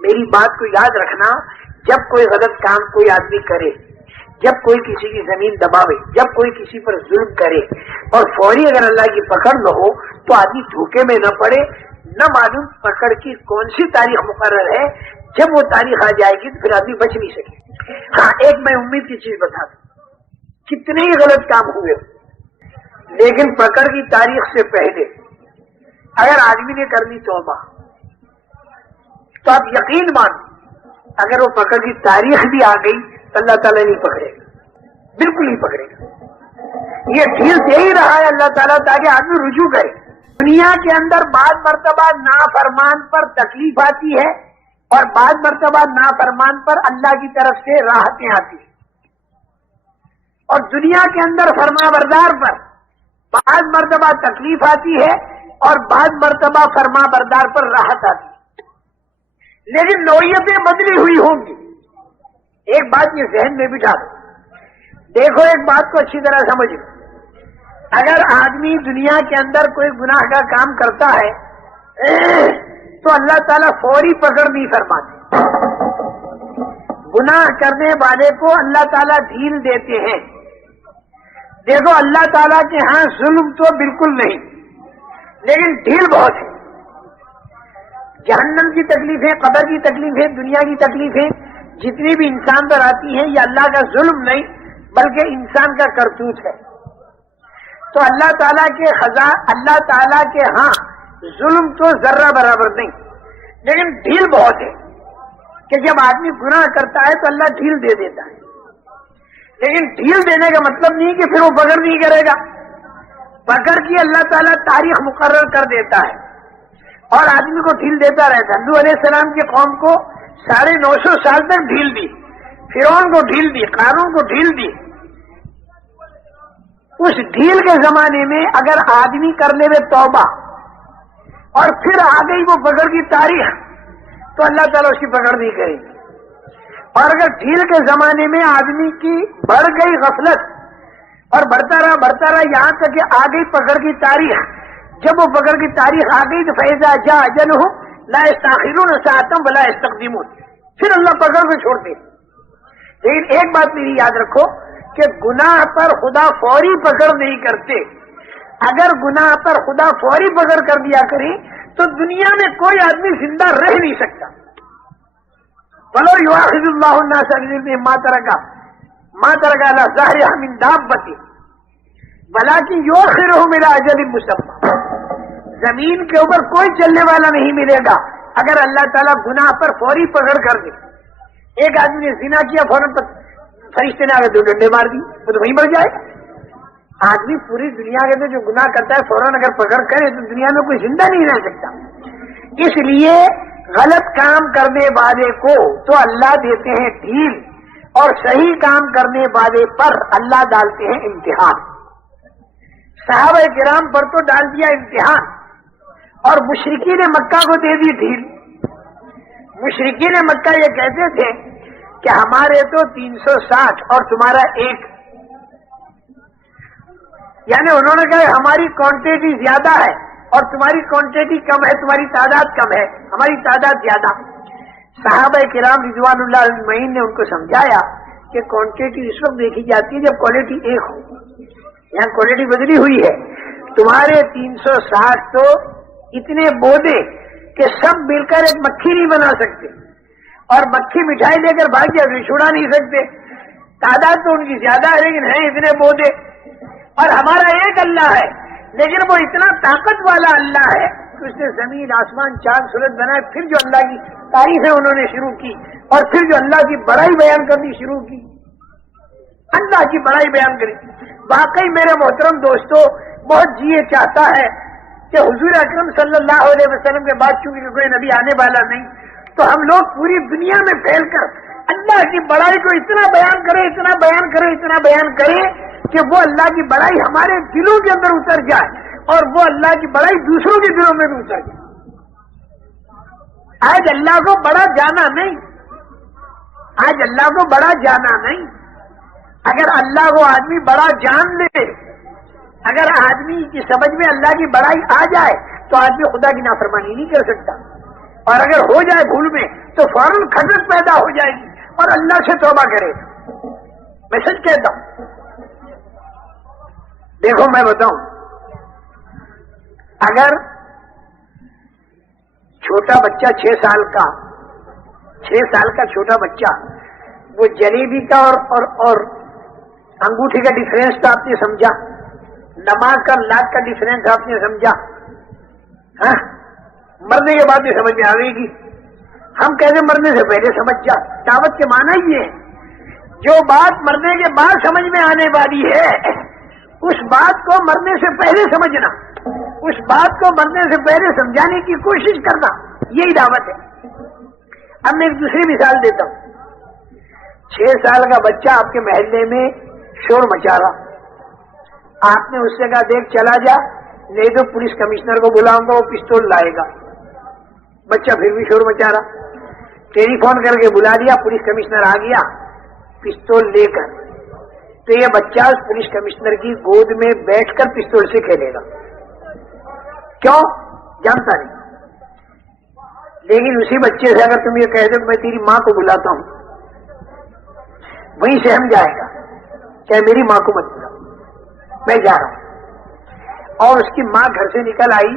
میری بات کو یاد رکھنا، جب کوئی غلط کام کوئی آدمی کرے، جب کوئی کسی کی زمین دباوے، جب کوئی کسی پر ظلم کرے اور فوری اگر اللہ کی پکڑ نہ ہو تو آدمی دھوکے میں نہ پڑے، نہ معلوم پکڑ کی کون سی تاریخ مقرر ہے، جب وہ تاریخ آ جائے گی تو پھر آدمی بچ نہیں سکے۔ ہاں ایک میں امید کی چیز بتا دوں، کتنے ہی غلط کام ہوئے لیکن پکڑ کی تاریخ سے پہلے اگر آدمی نے کر لی توبہ تو آپ یقین مان، اگر وہ پکڑ کی تاریخ بھی آ گئی تو اللہ تعالیٰ نہیں پکڑے گا، بالکل نہیں پکڑے گا۔ یہ ڈھیل دے ہی رہا ہے اللہ تعالیٰ تاکہ آدمی رجوع کرے۔ دنیا کے اندر بعض مرتبہ نافرمان پر تکلیف آتی ہے اور بعض مرتبہ نافرمان پر اللہ کی طرف سے راحتیں آتی ہیں، اور دنیا کے اندر فرما بردار پر بعض مرتبہ تکلیف آتی ہے اور بعض مرتبہ فرما بردار پر راحت آتی ہے، لیکن نوعیتیں بدلی ہوئی ہوں گی۔ ایک بات یہ ذہن میں بٹھا دو، دیکھو ایک بات کو اچھی طرح سمجھ لو، اگر آدمی دنیا کے اندر کوئی گناہ کا کام کرتا ہے تو اللہ تعالیٰ فوری پکڑ نہیں فرماتے، گناہ کرنے والے کو اللہ تعالیٰ ڈھیل دیتے ہیں۔ دیکھو اللہ تعالیٰ کے ہاں ظلم تو بالکل نہیں، لیکن ڈھیل بہت ہے۔ جہنم کی تکلیفیں، قبر کی تکلیفیں، دنیا کی تکلیفیں جتنی بھی انسان پر آتی ہیں، یہ اللہ کا ظلم نہیں بلکہ انسان کا کرتوت ہے۔ تو اللہ تعالیٰ کے ہاں ظلم تو ذرہ برابر نہیں، لیکن ڈھیل بہت ہے کہ جب آدمی گناہ کرتا ہے تو اللہ ڈھیل دے دیتا ہے، لیکن ڈھیل دینے کا مطلب نہیں کہ پھر وہ پکڑ نہیں کرے گا۔ پکڑ کی اللہ تعالیٰ تاریخ مقرر کر دیتا ہے اور آدمی کو ڈھیل دیتا رہتا ہے۔ نوح علیہ السلام کی قوم کو 950 سال تک ڈھیل دی، فرعون کو ڈھیل دی، قارون کو ڈھیل دی۔ اس ڈھیل کے زمانے میں اگر آدمی کر لے وے توبہ اور پھر آ گئی وہ پکڑ کی تاریخ تو اللہ تعالیٰ اس کی پکڑ نہیں کرے گی، اور اگر ڈھیل کے زمانے میں آدمی کی بڑھ گئی غفلت اور بڑھتا رہا یہاں تک کہ آ گئی پکڑ کی تاریخ، جب وہ پکڑ کی تاریخ آ گئی تو فیضا جا اجلہم لا یستاخرون ساعۃ ولا یستقدمون، پھر اللہ پکڑ کو چھوڑتے۔ لیکن ایک بات میری یاد رکھو کہ گناہ پر خدا فوری پکڑ نہیں کرتے۔ اگر گناہ پر خدا فوری پکڑ کر دیا کرے تو دنیا میں کوئی آدمی زندہ رہ نہیں سکتا۔ وَلَوْ يُؤَاخِذُ اللَّهُ النَّاسَ بِظُلْمِهِمْ مَا تَرَكَ عَلَىٰ ظَهْرِهَا مِن دَابَّةٍ وَلَٰكِن يُؤَخِّرُهُمْ إِلَىٰ أَجَلٍ مُّسَمًّى، زمین کے اوپر کوئی چلنے والا نہیں ملے گا اگر اللہ تعالیٰ گناہ پر فوری پکڑ کر دے۔ ایک آدمی نے زنا کیا، فوراً فرشتے نے آگے 2 ڈنڈے مار دی، وہ تو وہیں مر جائے۔ آدمی پوری دنیا کے اندر جو گناہ کرتا ہے فوراً اگر پکڑ کرے تو دنیا میں کوئی زندہ نہیں رہ سکتا۔ اس لیے غلط کام کرنے والے کو تو اللہ دیتے ہیں ڈھیل اور صحیح کام کرنے والے پر اللہ ڈالتے ہیں امتحان۔ صحابہ کرام پر تو ڈال دیا امتحان، اور مشرکین مکہ کو دے دی ڈھیل۔ مشرکین مکہ یہ کہتے تھے کہ ہمارے تو 360 اور تمہارا 1، یعنی انہوں نے کہا ہماری کوانٹٹی زیادہ ہے اور تمہاری کوانٹٹی کم ہے، تمہاری تعداد کم ہے، ہماری تعداد زیادہ۔ صحابہ کرام رضوان اللہ اجمعین نے ان کو سمجھایا کہ کوانٹٹی اس وقت دیکھی جاتی ہے جب کوالٹی 1 ہو، یہاں کوالٹی بدلی ہوئی ہے۔ تمہارے 360 تو اتنے بودے کہ سب مل کر ایک مکھی نہیں بنا سکتے، اور مکھی مٹھائی لے کر بھاگ جائے چھوڑا نہیں سکتے۔ تعداد تو ان کی زیادہ ہے لیکن ہیں اتنے بودے، اور ہمارا ایک اللہ ہے لیکن وہ اتنا طاقت والا اللہ ہے کہ اس نے زمین آسمان چاند سورج بنائے۔ پھر جو اللہ کی تعریفیں انہوں نے شروع کی اور پھر جو اللہ کی بڑائی بیان کرنی شروع کی، اللہ کی بڑائی بیان کری۔ واقعی میرے محترم دوستو، بہت جی چاہتا ہے کہ حضور اکرم صلی اللہ علیہ وسلم کے بعد چونکہ کوئی نبی آنے والا نہیں، تو ہم لوگ پوری دنیا میں پھیل کر اللہ کی بڑائی کو اتنا بیان کریں، اتنا بیان کریں، اتنا بیان کریں کہ وہ اللہ کی بڑائی ہمارے دلوں کے اندر اتر جائے اور وہ اللہ کی بڑائی دوسروں کے دلوں میں بھی اتر جائے۔ آج اللہ کو بڑا جانا نہیں، آج اللہ کو بڑا جانا نہیں۔ اگر اللہ کو آدمی بڑا جان لے، اگر آدمی کی سمجھ میں اللہ کی بڑائی آ جائے تو آدمی خدا کی نافرمانی نہیں کر سکتا۔ اور اگر ہو جائے بھول میں تو فوراً کھٹک پیدا ہو جائے گی اور اللہ سے توبہ کرے گا. میں سچ کہتا ہوں. دیکھو میں بتاؤں، اگر چھوٹا بچہ 6 سال کا چھوٹا بچہ وہ جلیبی کا اور انگوٹھی کا ڈفرینس تو آپ نے سمجھا، نماز کا لاکھ کا ڈفرینس آپ نے سمجھا، ہاں مرنے کے بعد بھی سمجھ میں آ گئی گی. ہم کہتے مرنے سے پہلے سمجھ جا. دعوت کے معنی یہ ہے جو بات مرنے کے بعد سمجھ میں آنے والی ہے اس بات کو مرنے سے پہلے سمجھنا، اس بات کو مرنے سے پہلے سمجھانے کی کوشش کرنا، یہی دعوت ہے. اب میں ایک دوسری مثال دیتا ہوں. 6 سال کا بچہ آپ کے محلے میں شور مچا رہا، آپ نے اس سے کہا دیکھ چلا جا نہیں تو پولیس کمشنر کو بلاؤں گا، وہ پستول لائے گا. بچہ پھر بھی شور مچا رہا، ٹیلی فون کر کے بلا دیا، پولیس کمشنر آ گیا پستول لے کر. تو یہ بچہ اس پولیس کمشنر کی گود میں بیٹھ کر پستول سے کھیلے گا. کیوں؟ جانتا نہیں. لیکن اسی بچے سے اگر تم یہ کہہ دو میں تیری ماں کو بلاتا ہوں، وہیں سہم جائے گا، چاہے میری ماں کو مت بلا، میں جا رہا ہوں. اور اس کی ماں گھر سے نکل آئی،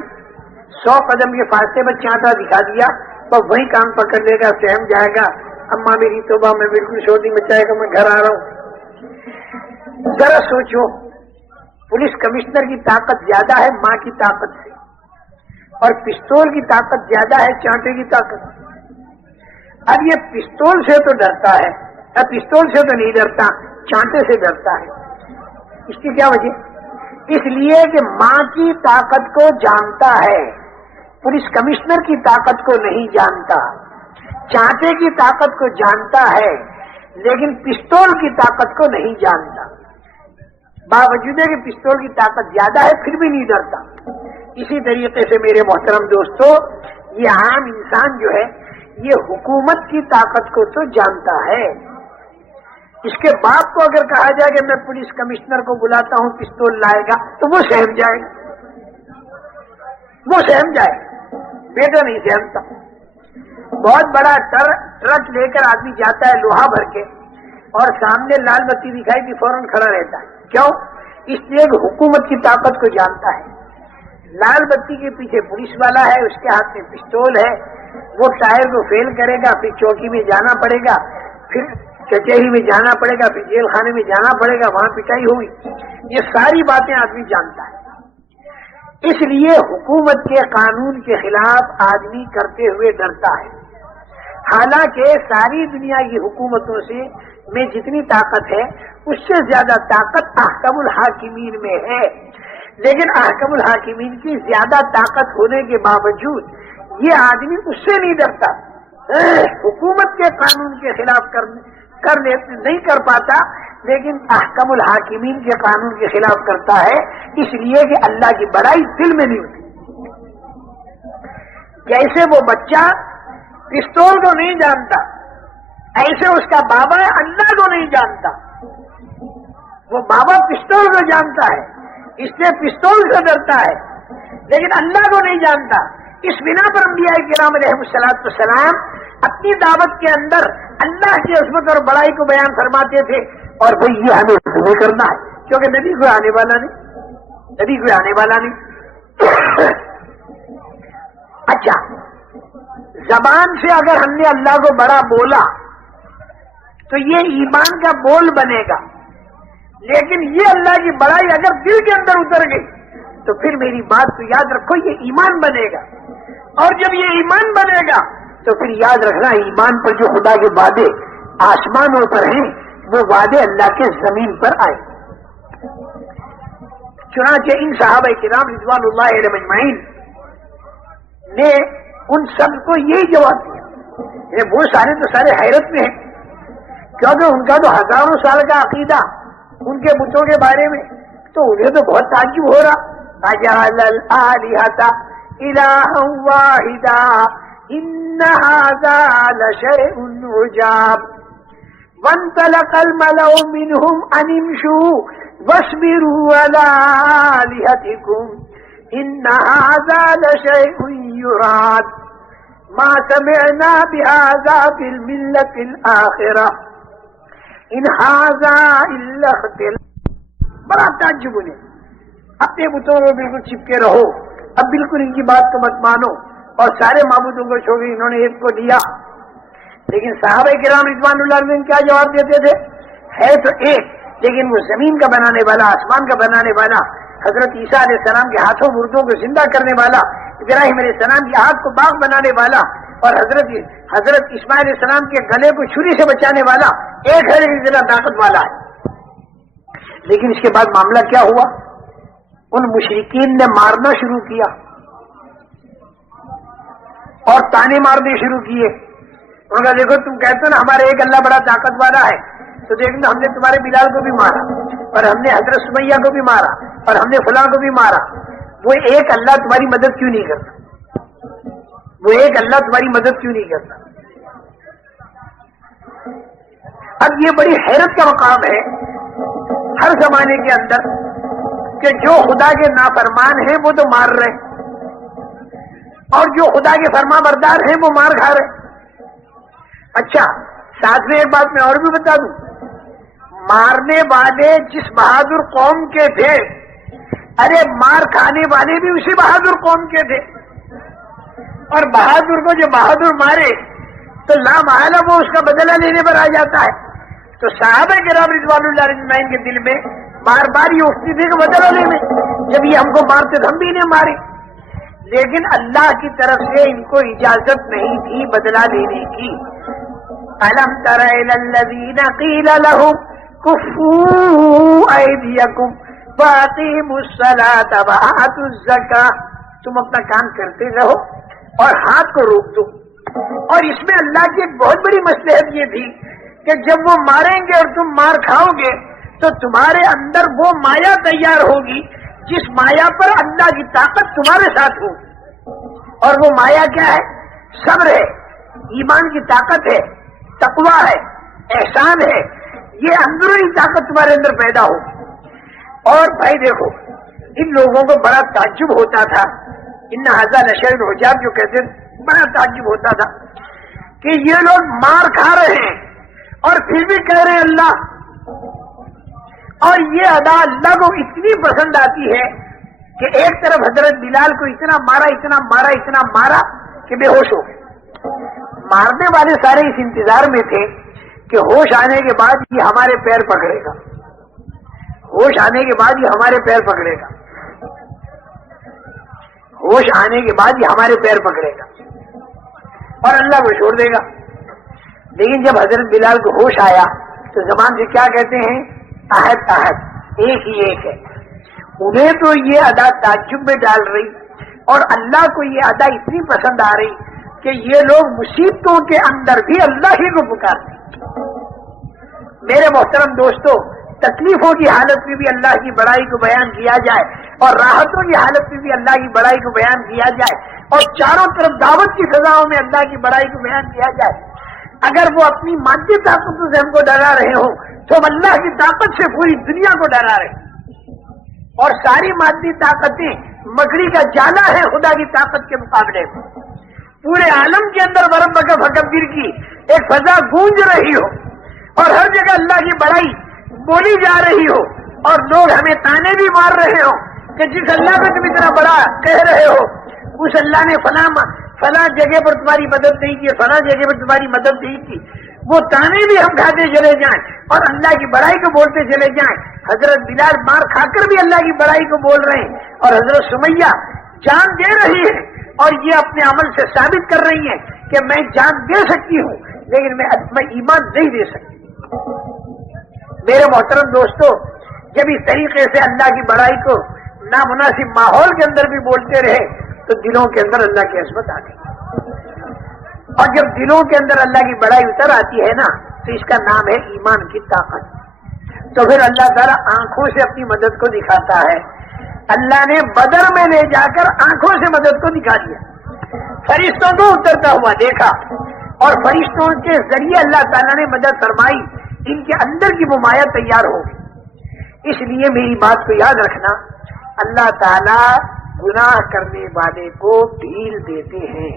100 قدم کے فاصلے پر چانٹا دکھا دیا تو وہی کام پکڑ لے گا، سہم جائے گا، اماں میری توبہ میں بالکل شور نہیں مچائے گا، میں گھر آ رہا ہوں. ذرا سوچو، پولیس کمشنر کی طاقت زیادہ ہے ماں کی طاقت سے، اور پستول کی طاقت زیادہ ہے چانٹے کی طاقت. اب یہ پستول سے تو ڈرتا ہے، اب پستول سے تو نہیں ڈرتا، چانٹے سے ڈرتا ہے. اس کی کیا وجہ؟ اس لیے کہ ماں کی طاقت کو جانتا ہے، پولیس کمشنر کی طاقت کو نہیں جانتا. چانٹے کی طاقت کو جانتا ہے لیکن پستول کی طاقت کو نہیں جانتا. باوجود ہے کہ پستول کی طاقت زیادہ ہے پھر بھی نہیں ڈرتا. اسی طریقے سے میرے محترم دوستو، یہ عام انسان جو ہے یہ حکومت کی طاقت کو تو جانتا ہے. اس کے باپ کو اگر کہا جائے کہ میں پولیس کمشنر کو بلاتا ہوں پستول لائے گا تو وہ سہم جائے گا، وہ سہم جائے گا. بیٹا نہیں سہمتا. بہت بڑا ٹرک لے کر آدمی جاتا ہے لوہا بھر کے، اور سامنے لال بتی دکھائی دی فوراً کھڑا رہتا ہے. کیوں؟ اس لیے کہ حکومت کی طاقت کو جانتا ہے. لال بتی کے پیچھے پولیس والا ہے، اس کے ہاتھ میں پستول ہے، وہ ٹائر کو فیل کرے گا، پھر چوکی میں جانا پڑے گا، پھر کچہری میں جانا پڑے گا، پھر جیل خانے میں جانا پڑے گا، وہاں پٹائی ہوگی. یہ ساری باتیں آدمی جانتا ہے. اس لیے حکومت کے قانون کے خلاف آدمی کرتے ہوئے ڈرتا ہے. حالانکہ ساری دنیا کی حکومتوں سے میں جتنی طاقت ہے اس سے زیادہ طاقت احکم الحاکمین میں ہے. لیکن احکم الحاکمین کی زیادہ طاقت ہونے کے باوجود یہ آدمی اس سے نہیں ڈرتا. حکومت کے قانون کے خلاف نہیں کر پاتا، لیکن احکم الحاکمین کے قانون کے خلاف کرتا ہے، اس لیے کہ اللہ کی بڑائی دل میں نہیں ہوتی. جیسے وہ بچہ پستول کو نہیں جانتا، ایسے اس کا بابا اللہ کو نہیں جانتا. وہ بابا پستول کو جانتا ہے، اس لیے پستول سے ڈرتا ہے، لیکن اللہ کو نہیں جانتا. اس بنا پر انبیاء کرام علیہم السلام اپنی دعوت کے اندر اللہ کی عظمت اور بڑائی کو بیان فرماتے تھے. اور بھئی یہ ہمیں نہیں کرنا ہے کیونکہ نبی کوئی آنے والا نہیں. اچھا، زبان سے اگر ہم نے اللہ کو بڑا بولا تو یہ ایمان کا بول بنے گا، لیکن یہ اللہ کی بڑائی اگر دل کے اندر اتر گئی تو پھر میری بات کو یاد رکھو، یہ ایمان بنے گا. اور جب یہ ایمان بنے گا تو پھر یاد رکھنا ایمان پر جو خدا کے وعدے آسمانوں پر ہیں وہ وعدے اللہ کے زمین پر آئے. چنانچہ ان صحابہ کرام رضوان اللہ علیہم اجمعین نے ان سب کو یہی جواب دیا. وہ سارے تو سارے حیرت میں ہیں کیونکہ ان کا تو ہزاروں سال کا عقیدہ ان کے بتوں کے بارے میں، تو انہیں تو بہت تعجب ہو رہا. اجعل الآلہۃ الہا واحدا ان ھذا لشیء عجاب وانطلق الملأ منهم ان امشوا واصبروا على آلهتكم ان ھذا لشیء یراد. ما سمعنا بهذا في الملة الآخرة ان هذا الا اختلاف. بڑا تعجب انہیں. اپنے بتوں کو بالکل چپکے رہو, اب بالکل ان کی بات کو مت مانو, اور سارے معبودوں کو چھوڑ انہوں نے ایک کو دیا. لیکن صحابہ کرام رضوان اللہ علیہم کیا جواب دیتے تھے؟ ہے تو ایک, لیکن وہ زمین کا بنانے والا, آسمان کا بنانے والا, حضرت عیسیٰ علیہ السلام کے ہاتھوں مردوں کو زندہ کرنے والا, ابراہیم علیہ السلام کی آگ کو باغ بنانے والا, اور حضرت اسماعیل علیہ السلام کے گلے کو چھری سے بچانے والا ایک ہے, اتنا طاقت والا ہے. لیکن اس کے بعد معاملہ کیا ہوا؟ ان مشرکین نے مارنا شروع کیا اور تانے مارنے شروع کیے. انہوں نے دیکھو تم کہتے ہو نا ہمارے ایک اللہ بڑا طاقت والا ہے, تو دیکھنا ہم نے تمہارے بلال کو بھی مارا, اور ہم نے حضرت سمیہ کو بھی مارا, اور ہم نے فلاں کو بھی مارا. وہ ایک اللہ تمہاری مدد کیوں نہیں کرتا؟ وہ ایک اللہ تمہاری مدد کیوں نہیں کرتا؟ اب یہ بڑی حیرت کا مقام ہے ہر زمانے کے اندر کہ جو خدا کے نافرمان ہیں وہ تو مار رہے, اور جو خدا کے فرما بردار ہیں وہ مار کھا رہے. اچھا, ساتھ میں ایک بات میں اور بھی بتا دوں, مارنے والے جس بہادر قوم کے تھے, ارے مار کھانے والے بھی اسی بہادر قوم کے تھے, اور بہادر کو جو بہادر مارے تو لا محالہ وہ اس کا بدلہ لینے پر آ جاتا ہے. تو صحابہ کرام رضوان اللہ علیہم کے دل میں بار بار یہ اٹھتی تھی کہ بدلہ لینے, جب یہ ہم کو مارتے تو ہم بھی انہیں مارے. لیکن اللہ کی طرف سے ان کو اجازت نہیں تھی بدلہ لینے کی. أَلَمْ تَرَ إِلَى الَّذِينَ قِيلَ لَهُمْ كُفُّوا أَيْدِيَكُمْ وَأَقِيمُوا الصَّلَاةَ وَآتُوا الزَّكَاةَ. تم اپنا کام کرتے رہو اور ہاتھ کو روک دو. اور اس میں اللہ کی ایک بہت بڑی مصلحت یہ تھی کہ جب وہ ماریں گے اور تم مار کھاؤ گے تو تمہارے اندر وہ مایا تیار ہوگی جس مایا پر اللہ کی طاقت تمہارے ساتھ ہو. اور وہ مایا کیا ہے؟ صبر ہے, ایمان کی طاقت ہے, تقویٰ ہے, احسان ہے. یہ اندرونی طاقت تمہارے اندر پیدا ہوگی. اور بھائی دیکھو, ان لوگوں کو بڑا تعجب ہوتا تھا, ان ھذا لشیء عجاب جو کہتے ہیں, بڑا تعجب ہوتا تھا کہ یہ لوگ مار کھا رہے ہیں اور پھر بھی کہہ رہے ہیں اللہ. اور یہ ادا اللہ کو اتنی پسند آتی ہے کہ ایک طرف حضرت بلال کو اتنا مارا کہ بے ہوش ہو گئے. مارنے والے سارے اس انتظار میں تھے کہ ہوش آنے کے بعد یہ ہمارے پیر پکڑے گا, ہوش آنے کے بعد یہ ہمارے پیر پکڑے گا, ہوش آنے کے بعد یہ ہمارے پیر پکڑے گا اور اللہ کو چھوڑ دے گا. لیکن جب حضرت بلال کو ہوش آیا تو زبان سے کیا کہتے ہیں؟ احد احد, ایک ہی ایک ہے. انہیں تو یہ ادا تعجب میں ڈال رہی اور اللہ کو یہ ادا اتنی پسند آ رہی کہ یہ لوگ مصیبتوں کے اندر بھی اللہ ہی کو پکارتے. میرے محترم دوستو, تکلیفوں کی حالت میں بھی اللہ کی بڑائی کو بیان کیا جائے اور راحتوں کی حالت میں بھی اللہ کی بڑائی کو بیان کیا جائے اور چاروں طرف دعوت کی فضاؤں میں اللہ کی بڑائی کو بیان کیا جائے. اگر وہ اپنی مادی طاقتوں سے ہم کو ڈرا رہے ہوں تو ہم اللہ کی طاقت سے پوری دنیا کو ڈرا رہے ہیں. اور ساری مادی طاقتیں مکڑی کا جالا ہے خدا کی طاقت کے مقابلے میں. پورے عالم کے اندر ورب فکبر کی ایک فضا گونج رہی ہو اور ہر جگہ اللہ کی بڑائی بولی جا رہی ہو اور لوگ ہمیں تانے بھی مار رہے ہو کہ جس اللہ پہ تم اتنا بڑا کہہ رہے ہو اس اللہ نے فلاں جگہ پر تمہاری مدد نہیں کی, فلاں جگہ پر تمہاری مدد نہیں کی. وہ تانے بھی ہم کھاتے چلے جائیں اور اللہ کی بڑائی کو بولتے چلے جائیں. حضرت بلال مار کھا کر بھی اللہ کی بڑائی کو بول رہے ہیں اور حضرت سمیہ جان دے رہی ہے اور یہ اپنے عمل سے ثابت کر رہی ہیں کہ میں جان دے سکتی ہوں لیکن میں ایمان نہیں دے سکتی. میرے محترم دوستو, جب اس طریقے سے اللہ کی بڑائی کو نامناسب ماحول کے اندر بھی بولتے رہے تو دلوں کے اندر اللہ کی عظمت آ گئی. اور جب دلوں کے اندر اللہ کی بڑائی اتر آتی ہے نا تو اس کا نام ہے ایمان کی طاقت. تو پھر اللہ تعالیٰ آنکھوں سے اپنی مدد کو دکھاتا ہے. اللہ نے بدر میں لے جا کر آنکھوں سے مدد کو دکھا دیا, فرشتوں کو اترتا ہوا دیکھا اور فرشتوں کے ذریعے اللہ تعالیٰ نے مدد فرمائی. ان کے اندر کی وہ مایا تیار ہو گئی. اس لیے میری بات کو یاد رکھنا, اللہ تعالیٰ گناہ کرنے والے کو ڈھیل دیتے ہیں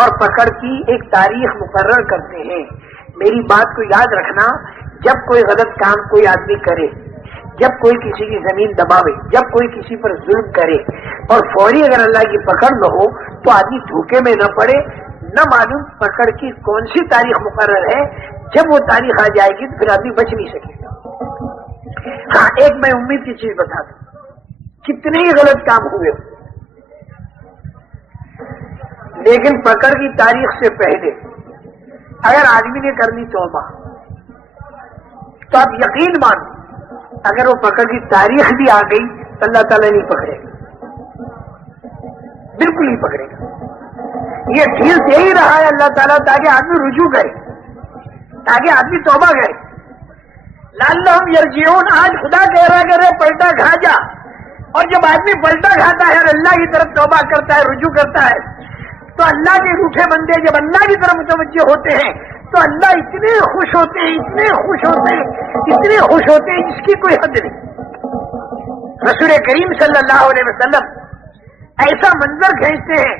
اور پکڑ کی ایک تاریخ مقرر کرتے ہیں۔ میری بات کو یاد رکھنا، جب کوئی غلط کام کوئی آدمی کرے، جب کوئی کسی کی زمین دباوے، جب کوئی کسی پر ظلم کرے اور فوری اگر اللہ کی پکڑ نہ ہو تو آدمی دھوکے میں نہ پڑے، نہ معلوم پکڑ کی کون سی تاریخ مقرر ہے، جب وہ تاریخ آ جائے گی تو پھر آدمی بچ نہیں سکے گا۔ ہاں، ایک میں امید کی چیز بتا دوں، کتنے ہی غلط کام ہوئے لیکن پکڑ کی تاریخ سے پہلے اگر آدمی نے کرنی توبہ تو آپ یقین مانو اگر وہ پکڑ کی تاریخ بھی آ گئی تو اللہ تعالیٰ نہیں پکڑے گا، بالکل نہیں پکڑے گا۔ یہ ڈھیل دے ہی رہا ہے اللہ تعالیٰ تاکہ آدمی رجوع کرے، تاکہ آدمی توبہ کرے۔ لعلہم یرجعون، آج خدا کہہ رہا ہے کہ پلٹا کھا جا، اور جب آدمی پلٹا کھاتا ہے اور اللہ کی طرف توبہ کرتا ہے، رجوع کرتا ہے، تو اللہ کے روٹھے بندے جب اللہ کی طرف متوجہ ہوتے ہیں تو اللہ اتنے خوش ہوتے ہیں، اتنے خوش ہوتے ہیں، اتنے خوش ہوتے ہیں جس کی کوئی حد نہیں۔ رسول کریم صلی اللہ علیہ وسلم ایسا منظر کھینچتے ہیں،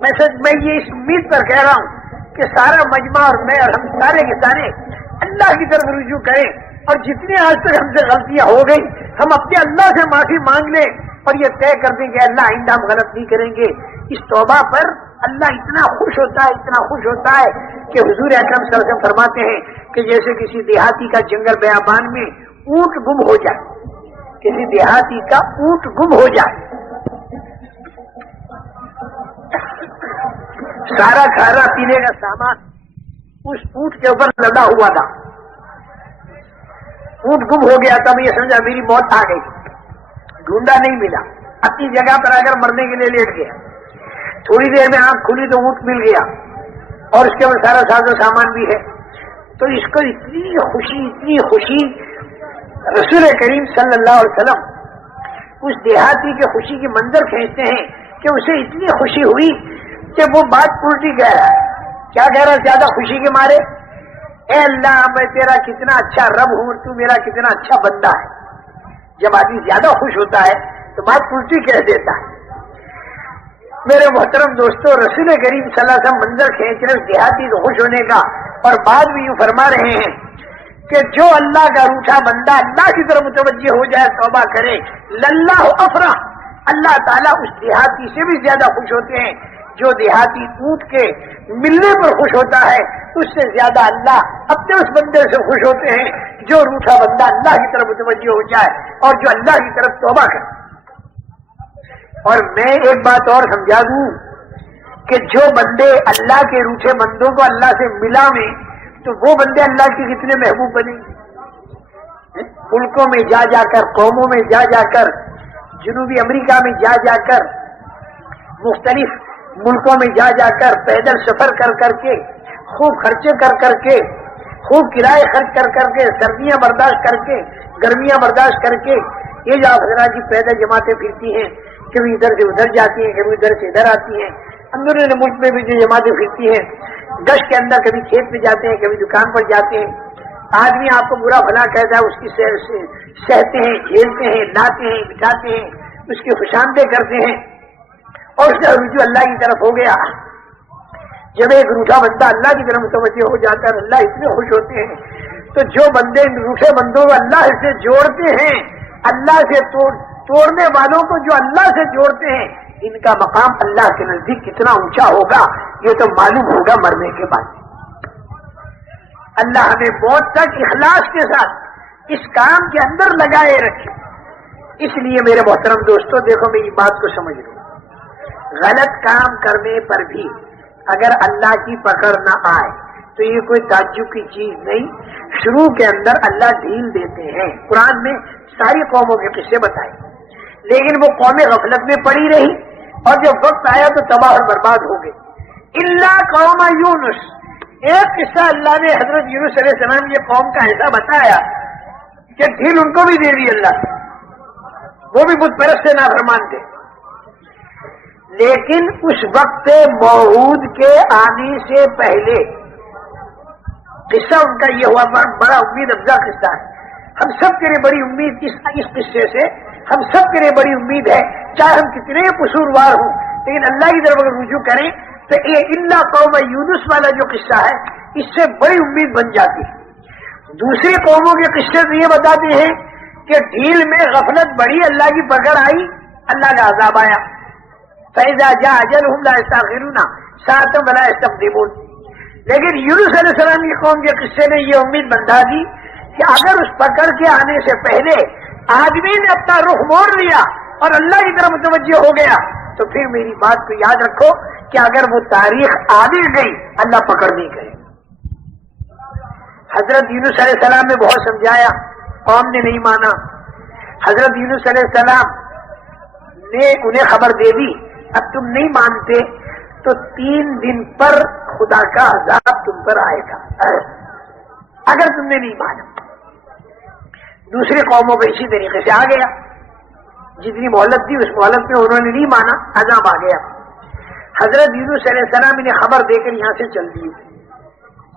میں یہ اس امید پر کہہ رہا ہوں کہ سارا مجمع اور میں اور ہم سارے کے سارے اللہ کی طرف رجوع کریں، اور جتنی آج تک ہم سے غلطیاں ہو گئی ہم اپنے اللہ سے معافی مانگ لیں اور یہ طے کر دیں کہ اللہ آئندہ ہم غلط نہیں کریں گے۔ اس توبہ پر اللہ اتنا خوش ہوتا ہے، اتنا خوش ہوتا ہے کہ حضور اکرم صلی اللہ علیہ وسلم فرماتے ہیں کہ جیسے کسی دیہاتی کا جنگل بیابان میں اونٹ گم ہو جائے، کسی دیہاتی کا اونٹ گم ہو جائے، سارا کھانا پینے کا سامان اس اونٹ کے اوپر لدا ہوا تھا، اونٹ گم ہو گیا تب یہ سمجھا میری موت آ گئی، ڈھونڈا نہیں ملا، اپنی جگہ پر آ کر مرنے کے لیے لیٹ گیا، تھوڑی دیر میں آنکھ کھلی تو اونٹ مل گیا اور اس کے اوپر سارا ساز و سامان بھی ہے۔ تو اس کو اتنی خوشی رسول کریم صلی اللہ علیہ وسلم اس دیہاتی کے خوشی کی منظر کھینچتے ہیں کہ اسے اتنی خوشی ہوئی کہ وہ بات الٹی کہہ رہا ہے۔ کیا کہہ رہا ہے زیادہ خوشی کے مارے؟ اے اللہ، میں تیرا کتنا اچھا رب ہوں، تو میرا کتنا اچھا بندہ ہے۔ جب آدمی زیادہ خوش ہوتا ہے تو بات الٹی کہہ دیتا ہے۔ میرے محترم دوستو، رسول کریم صلی اللہ علیہ وسلم منظر کھینچ رہے دیہاتی کو خوش ہونے کا، اور بعد بھی یوں فرما رہے ہیں کہ جو اللہ کا روٹھا بندہ اللہ کی طرف متوجہ ہو جائے، توبہ کرے، للہ افرح، اللہ تعالیٰ اس دیہاتی سے بھی زیادہ خوش ہوتے ہیں۔ جو دیہاتی اونٹ کے ملنے پر خوش ہوتا ہے اس سے زیادہ اللہ اپنے اس بندے سے خوش ہوتے ہیں جو روٹھا بندہ اللہ کی طرف متوجہ ہو جائے اور جو اللہ کی طرف توبہ کرے۔ اور میں ایک بات اور سمجھا دوں کہ جو بندے اللہ کے روٹھے بندوں کو اللہ سے ملاویں تو وہ بندے اللہ کے کتنے محبوب بنیں گے۔ ملکوں میں جا جا کر، قوموں میں جا جا کر، جنوبی امریکہ میں جا جا کر، مختلف ملکوں میں جا جا کر، پیدل سفر کر کر کے، خوب خرچے کر کر کے، خوب کرائے خرچ کر کر کے، سردیاں برداشت کر کے، گرمیاں برداشت کر کے، یہ جو حضرات کی پیدل جماعتیں پھرتی ہیں، کبھی ادھر سے ادھر جاتی ہیں، کبھی ادھر سے ادھر آتی ہیں، اندرون ملک میں بھی جو جماعتیں پھرتی ہیں، گشت کے اندر کبھی کھیت میں جاتے ہیں، کبھی دکان پر جاتے ہیں، آدمی آپ کو برا بھلا کہتا ہے، اس کی سہتے ہیں، جھیلتے ہیں، لاتے ہیں، بٹھاتے ہیں، اس کی خوشامدیں کرتے ہیں، اور اس کا رجوع اللہ کی طرف ہو گیا۔ جب ایک روٹھا بندہ اللہ کی طرف متوجہ ہو جاتا ہے، اللہ اتنے خوش ہوتے ہیں۔ تو جو بندے ان روٹھے بندوں کو اللہ سے جوڑتے ہیں، اللہ سے توڑنے والوں کو جو اللہ سے جوڑتے ہیں، ان کا مقام اللہ کے نزدیک کتنا اونچا ہوگا یہ تو معلوم ہوگا مرنے کے بعد۔ اللہ ہمیں موت تک اخلاص کے ساتھ اس کام کے اندر لگائے رکھے۔ اس لیے میرے محترم دوستو، دیکھو میری بات کو سمجھ لو، غلط کام کرنے پر بھی اگر اللہ کی پکڑ نہ آئے تو یہ کوئی تعجب کی چیز نہیں۔ شروع کے اندر اللہ ڈھیل دیتے ہیں۔ قرآن میں ساری قوموں کے قصے بتائے، لیکن وہ قومیں غفلت میں پڑی رہی اور جب وقت آیا تو تباہ اور برباد ہو گئی۔ الا قوم یونس، ایک قصہ اللہ نے حضرت یونس علیہ السلام یہ قوم کا ایسا بتایا کہ ڈھیل ان کو بھی دے دی اللہ، وہ بھی بت پرست سے نافرمان تھے، لیکن اس وقت موعود کے آنے سے پہلے قصہ ان کا یہ ہوا، بڑا امید افزا قصہ ہے۔ ہم سب کے لیے بڑی امید اس قصے سے ہم سب کے لیے بڑی امید ہے، چاہے ہم کتنے قصوروار ہوں، لیکن اللہ کی طرف اگر رجوع کریں تو یہ الا قوم یونس والا جو قصہ ہے اس سے بڑی امید بن جاتی ہے۔ دوسری قوموں کے قصے تو یہ بتاتے ہیں کہ ڈھیل میں غفلت بڑھی، اللہ کی پکڑ آئی، اللہ کا عذاب آیا۔ فَإِذَا جَاءَ أَجَلُهُمْ لَا يَسْتَأْخِرُونَ سَاعَةً وَلَا يَسْتَقْدِمُونَ۔ لیکن یونس علیہ السلام کی قوم کے قصے نے یہ امید بندھا دی کہ اگر اس پکڑ کے آنے سے پہلے آدمی نے اپنا رخ موڑ لیا اور اللہ کی طرف متوجہ ہو گیا تو پھر میری بات کو یاد رکھو کہ اگر وہ تاریخ آ بھی گئی اللہ پکڑ نہیں کرے۔ حضرت یونس علیہ السلام نے بہت سمجھایا، قوم نے نہیں مانا۔ حضرت یونس علیہ السلام نے انہیں خبر دے دی اب تم نہیں مانتے تو 3 دن پر خدا کا عذاب تم پر آئے گا اگر تم نے نہیں مانا۔ دوسری قوموں پہ اسی طریقے سے آ گیا، جتنی مہلت تھی اس مہلت میں انہوں نے نہیں مانا، عذاب آ گیا۔ حضرت یونس علیہ السلام انہیں خبر دے کر یہاں سے چل دیے،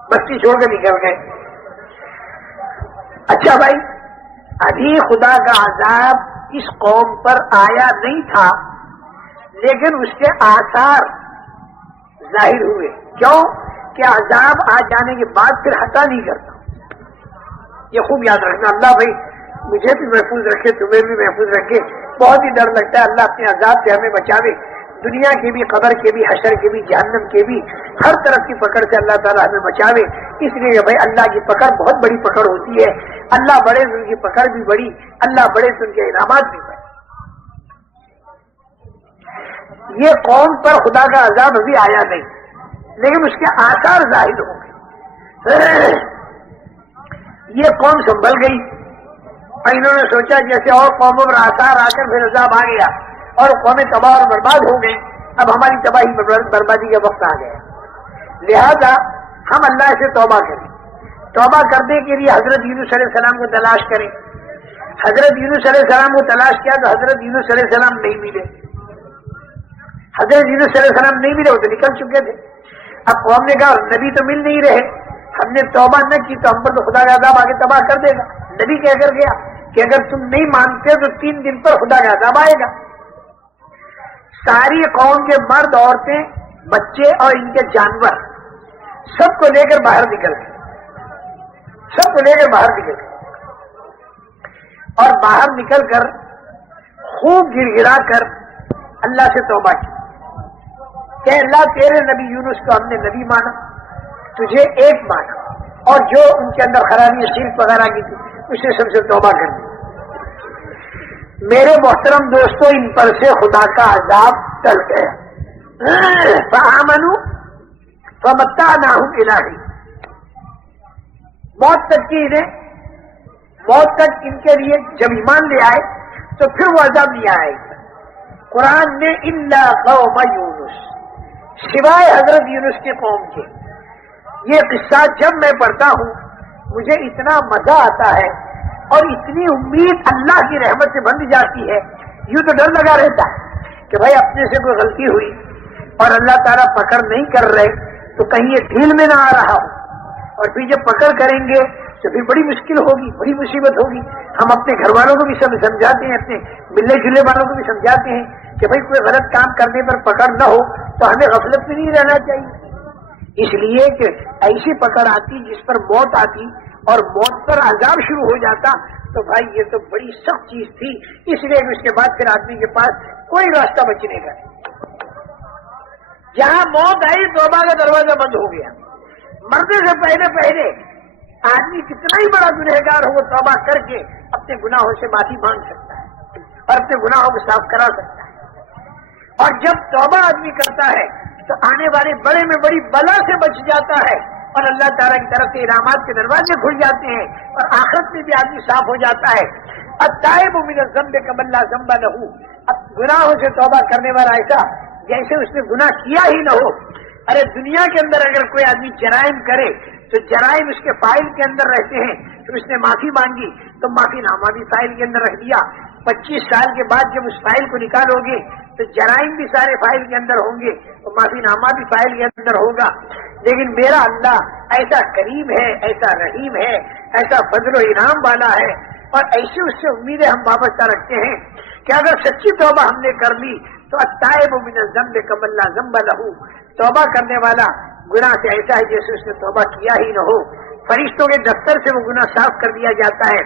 بستی چھوڑ کر نکل گئے۔ اچھا بھائی، ابھی خدا کا عذاب اس قوم پر آیا نہیں تھا لیکن اس کے آثار ظاہر ہوئے۔ کیوں کہ عذاب آ جانے کے بعد پھر ہٹا نہیں کرتا۔ یہ خوب یاد رکھنا، اللہ بھائی مجھے بھی محفوظ رکھے، تمہیں بھی محفوظ رکھے۔ بہت ہی ڈر لگتا ہے، اللہ اپنے عذاب سے ہمیں بچاوے، دنیا کے بھی، قبر کے بھی، حشر کے بھی، جہنم کے بھی، ہر طرف کی پکڑ سے اللہ تعالیٰ ہمیں بچاوے۔ اس لیے بھائی اللہ کی پکڑ بہت بڑی پکڑ ہوتی ہے، اللہ بڑے تو ان کی پکڑ بھی بڑی، اللہ بڑے تو ان کے انعامات بھی بڑے۔ یہ قوم پر خدا کا عذاب ابھی آیا نہیں لیکن اس کے آثار ظاہر ہو گئے۔ یہ قوم سنبھل گئی اور انہوں نے سوچا جیسے اور قوموں پر آثار آ کر پھر عذاب آ گیا اور قومیں تباہ اور برباد ہو گئی، اب ہماری تباہی بربادی کا وقت آ گیا، لہذا ہم اللہ سے توبہ کریں۔ توبہ کرنے کے لیے حضرت یونس علیہ السلام کو تلاش کریں۔ حضرت یونس علیہ السلام کو تلاش کیا تو حضرت یونس علیہ السلام نہیں ملے۔ حضرت یونس علیہ السلام نہیں ملے، وہ تو نکل چکے تھے۔ اب قوم نے کہا نبی تو مل نہیں رہے، ہم نے توبہ نہ کی تو ہم پر تو خدا کا عذاب آگے تباہ کر دے گا۔ نبی کہہ کر گیا کہ اگر تم نہیں مانتے تو 3 دن پر خدا کا عذاب آئے گا۔ ساری قوم کے مرد، عورتیں، بچے اور ان کے جانور سب کو لے کر باہر نکل گئے، سب کو لے کر باہر نکل گئے اور باہر نکل کر خوب گر گرا کر اللہ سے توبہ کی کہ اللہ تیرے نبی یونس کو ہم نے نبی مانا، تجھے ایک مانا، اور جو ان کے اندر خرابی شرک وغیرہ کی تھی اسے سب سے توبہ کر دی۔ میرے محترم دوستو، ان پر سے خدا کا عذاب ٹل گیا۔ فآمنوا فمتعناہم الہی، موت تک کی انہیں، موت تک ان کے لیے جب ایمان لے آئے تو پھر وہ عذاب نہیں آئے گا۔ قرآن نے الا قوم یونس، سوائے حضرت یونس کے قوم کے، یہ قصہ جب میں پڑھتا ہوں مجھے اتنا مزہ آتا ہے اور اتنی امید اللہ کی رحمت سے بندھ جاتی ہے، یوں تو ڈر لگا رہتا ہے کہ بھائی اپنے سے کوئی غلطی ہوئی اور اللہ تعالیٰ پکڑ نہیں کر رہے تو کہیں یہ ڈھیل میں نہ آ رہا ہو، اور پھر جب پکڑ کریں گے تو پھر بڑی مشکل ہوگی، بڑی مصیبت ہوگی۔ ہم اپنے گھر والوں کو بھی سمجھاتے ہیں، اپنے ملنے جلنے والوں کو بھی سمجھاتے ہیں کہ بھائی کوئی غلط کام کرنے پر پکڑ نہ ہو تو ہمیں غفلت میں نہیں رہنا چاہیے، اس لیے کہ ایسی پکڑ آتی جس پر موت آتی اور موت پر عذاب شروع ہو جاتا تو بھائی یہ تو بڑی سخت چیز تھی، اس لیے کہ اس کے بعد پھر آدمی کے پاس کوئی راستہ بچنے کا نہیں۔ جہاں موت آئی توبہ کا دروازہ بند ہو گیا۔ مرنے سے پہلے آدمی کتنا ہی بڑا گنہگار ہو وہ توبہ کر کے اپنے گناہوں سے معافی مانگ سکتا ہے اور اپنے گناہوں کو صاف کرا سکتا ہے، اور جب توبہ آدمی کرتا ہے تو آنے والے بڑے میں بڑی بلا سے بچ جاتا ہے اور اللہ تعالیٰ کی طرف سے انعامات کے دروازے کھل جاتے ہیں اور آخرت میں بھی آدمی صاف ہو جاتا ہے۔ التائب من الذنب کمن لا ذنب لہ، اب گناہوں سے توبہ کرنے والا ایسا جیسے اس نے گناہ کیا ہی نہ ہو۔ ارے دنیا کے اندر اگر کوئی آدمی جرائم کرے تو جرائم اس کے فائل کے اندر رہتے ہیں، تو اس نے معافی مانگی تو معافی نامہ بھی فائل کے اندر رکھ دیا۔ 25 سال کے بعد جب اس فائل کو نکالو گے تو جرائم بھی سارے فائل کے اندر ہوں گے تو معافی نامہ بھی فائل کے اندر ہوگا۔ لیکن میرا اللہ ایسا کریم ہے، ایسا رحیم ہے، ایسا فضل و انعام والا ہے، اور ایسی اس سے امیدیں ہم وابستہ رکھتے ہیں کہ اگر سچی توبہ ہم نے کر لی تو التائب من الذنب کمن لا ذنب لہ، توبہ کرنے والا گناہ سے ایسا ہے جیسے اس نے توبہ کیا ہی نہ ہو۔ فرشتوں کے دفتر سے وہ گناہ صاف کر دیا جاتا ہے،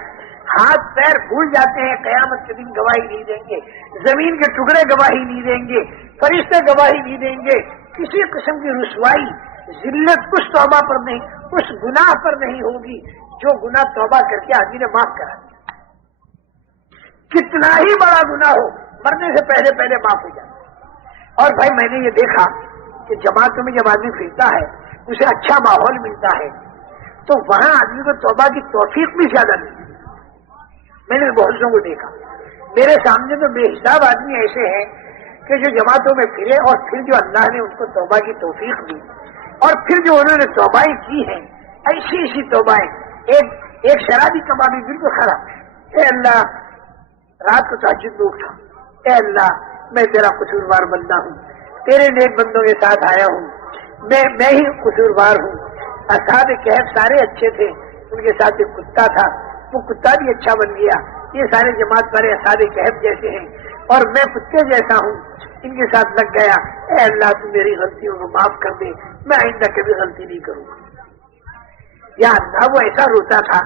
ہاتھ پیر بھول جاتے ہیں، قیامت کے دن گواہی نہیں دیں گے، زمین کے ٹکڑے گواہی نہیں دیں گے، فرشتے گواہی نہیں دیں گے، کسی قسم کی رسوائی ذلت اس توبہ پر نہیں، اس گناہ پر نہیں ہوگی جو گناہ توبہ کر کے آدمی نے معاف کرا دیا۔ کتنا ہی بڑا گناہ ہو مرنے سے پہلے پہلے معاف ہو جاتا ہے۔ اور بھائی میں نے یہ دیکھا کہ جماعتوں میں جب آدمی پھرتا ہے اسے اچھا ماحول ملتا ہے تو وہاں آدمی کو توبہ کی توفیق بھی زیادہ ملتی ہے۔ میں نے بہت لوگوں کو دیکھا، میرے سامنے تو بے حساب آدمی ایسے ہیں کہ جو جماعتوں میں پھرے اور پھر جو اللہ نے ان کو توبہ کی توفیق دی اور پھر جو انہوں نے توبائیں کی ہیں، ایسی ایسی توبائیں۔ ایک شرابی کبابی بالکل خراب، اے اللہ رات کو تہجد میں اٹھا، اے اللہ میں تیرا قصوروار بندہ ہوں، تیرے نیک بندوں کے ساتھ آیا ہوں، میں ہی قصوروار ہوں۔ اصحاب کہف سارے اچھے تھے، ان کے ساتھ ایک کتا تھا، وہ کتا بھی اچھا بن گیا، یہ سارے جماعت والے اصحاب کہف جیسے ہیں اور میں کتے جیسا ہوں، ان کے ساتھ لگ گیا۔ اے اللہ تو میری غلطیوں کو معاف کر دے، میں آئندہ کبھی غلطی نہیں کروں گا۔ یا اللہ وہ ایسا روتا تھا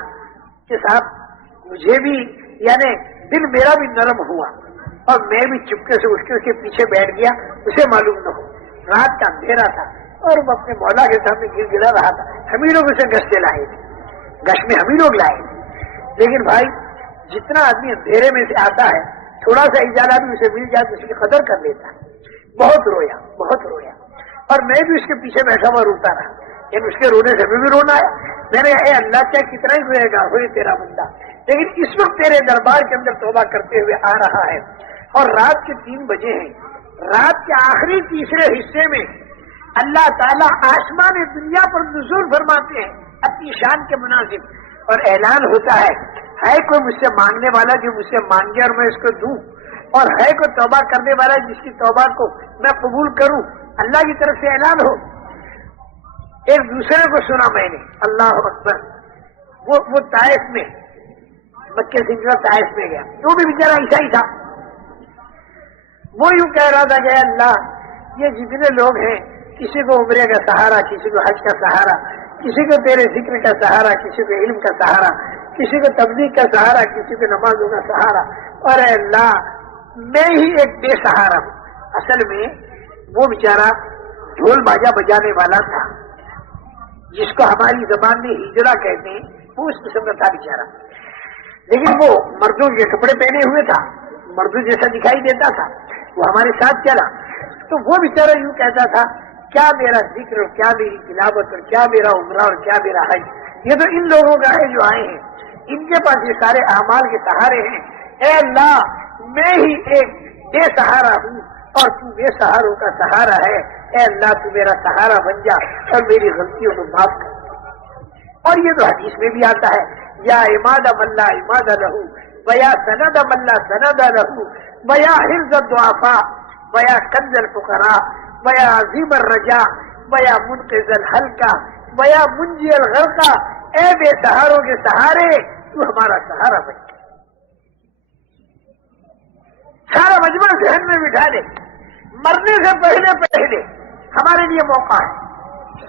کہ صاحب مجھے بھی یعنی دل میرا بھی نرم ہوا اور میں بھی چپکے سے اٹھ کے اس کے پیچھے بیٹھ گیا، اسے معلوم نہ ہو۔ رات کا اندھیرا تھا اور وہ اپنے مولا کے سامنے گر گرا رہا تھا، ہم ہی لوگ اسے گشتے لائے تھے، گش میں ہم ہی لوگ لائے تھے۔ لیکن بھائی جتنا آدمی اندھیرے میں سے آتا ہے تھوڑا سا اجالہ بھی اسے مل جائے تو اس کی قدر کر لیتا ہے۔ بہت رویا بہت رویا، اور میں بھی اس کے پیچھے بیٹھا ہوا روتا رہا، لیکن اس کے رونے سے بھی رونا آیا۔ میں نے اے اللہ کیا کتنا ہی روئے گا، ہوئے تیرا بندہ، لیکن اس وقت تیرے دربار کے اندر توبہ کرتے ہوئے آ رہا ہے اور رات کے 3 بجے ہیں۔ رات کے آخری تیسرے حصے میں اللہ تعالیٰ آسمان دنیا پر نزول فرماتے ہیں اپنی شان کے مناسب، اور اعلان ہوتا ہے کوئی مجھ سے مانگنے والا جو مجھ سے مانگے اور میں اس کو دوں، اور ہے کوئی توبہ کرنے والا جس کی توبہ کو میں قبول کروں۔ اللہ کی طرف سے اعلان ہو۔ ایک دوسرے کو سنا میں نے، اللہ اکبر، وہ طائف میں، مکے سے نکلا طائف میں گیا، وہ بھی بیچارہ ایسا ہی تھا۔ وہ یوں کہہ رہا تھا کہ اللہ یہ جتنے لوگ ہیں، کسی کو عمرے کا سہارا، کسی کو حج کا سہارا، کسی کو تیرے ذکر کا سہارا، کسی کو علم کا سہارا، کسی کو تبلیغ کا سہارا، کسی کو نمازوں کا سہارا، اور اے اللہ میں ہی ایک بے سہارا ہوں۔ اصل میں وہ بیچارہ ڈھول باجا بجانے والا تھا، جس کو ہماری زبان میں ہجڑا کہتے ہیں، وہ اس قسم کا تھا بیچارہ، لیکن وہ مردوں کے کپڑے پہنے ہوئے تھا، مردوں جیسا دکھائی دیتا تھا، وہ ہمارے ساتھ چلا۔ تو وہ بیچارہ یوں کہتا تھا کیا میرا ذکر اور کیا میری تلاوت اور کیا میرا عمرہ اور کیا میرا حج، یہ تو ان لوگوں کا ہے جو آئے ہیں، ان کے پاس یہ سارے اعمال کے سہارے ہیں۔ اے اللہ میں ہی ایک بے سہارا ہوں اور تو بے سہاروں کا سہارا ہے، اے اللہ تو میرا سہارا بن جا اور میری غلطیوں کو معاف کر۔ اور یہ تو حدیث میں بھی آتا ہے، یا عماد من لا عماد لہو ویا سند من لا سند لہو ویا حفظ الضعفاء ویا کنز الفقراء ویا عظیم الرجاء ویا منقذ الحلقہ ویا منجی الغرقہ، اے بے سہاروں کے سہارے تو ہمارا سہارا بن جا۔ سارا مجمع ذہن میں بٹھا دے، مرنے سے پہلے پہلے ہمارے لیے موقع ہے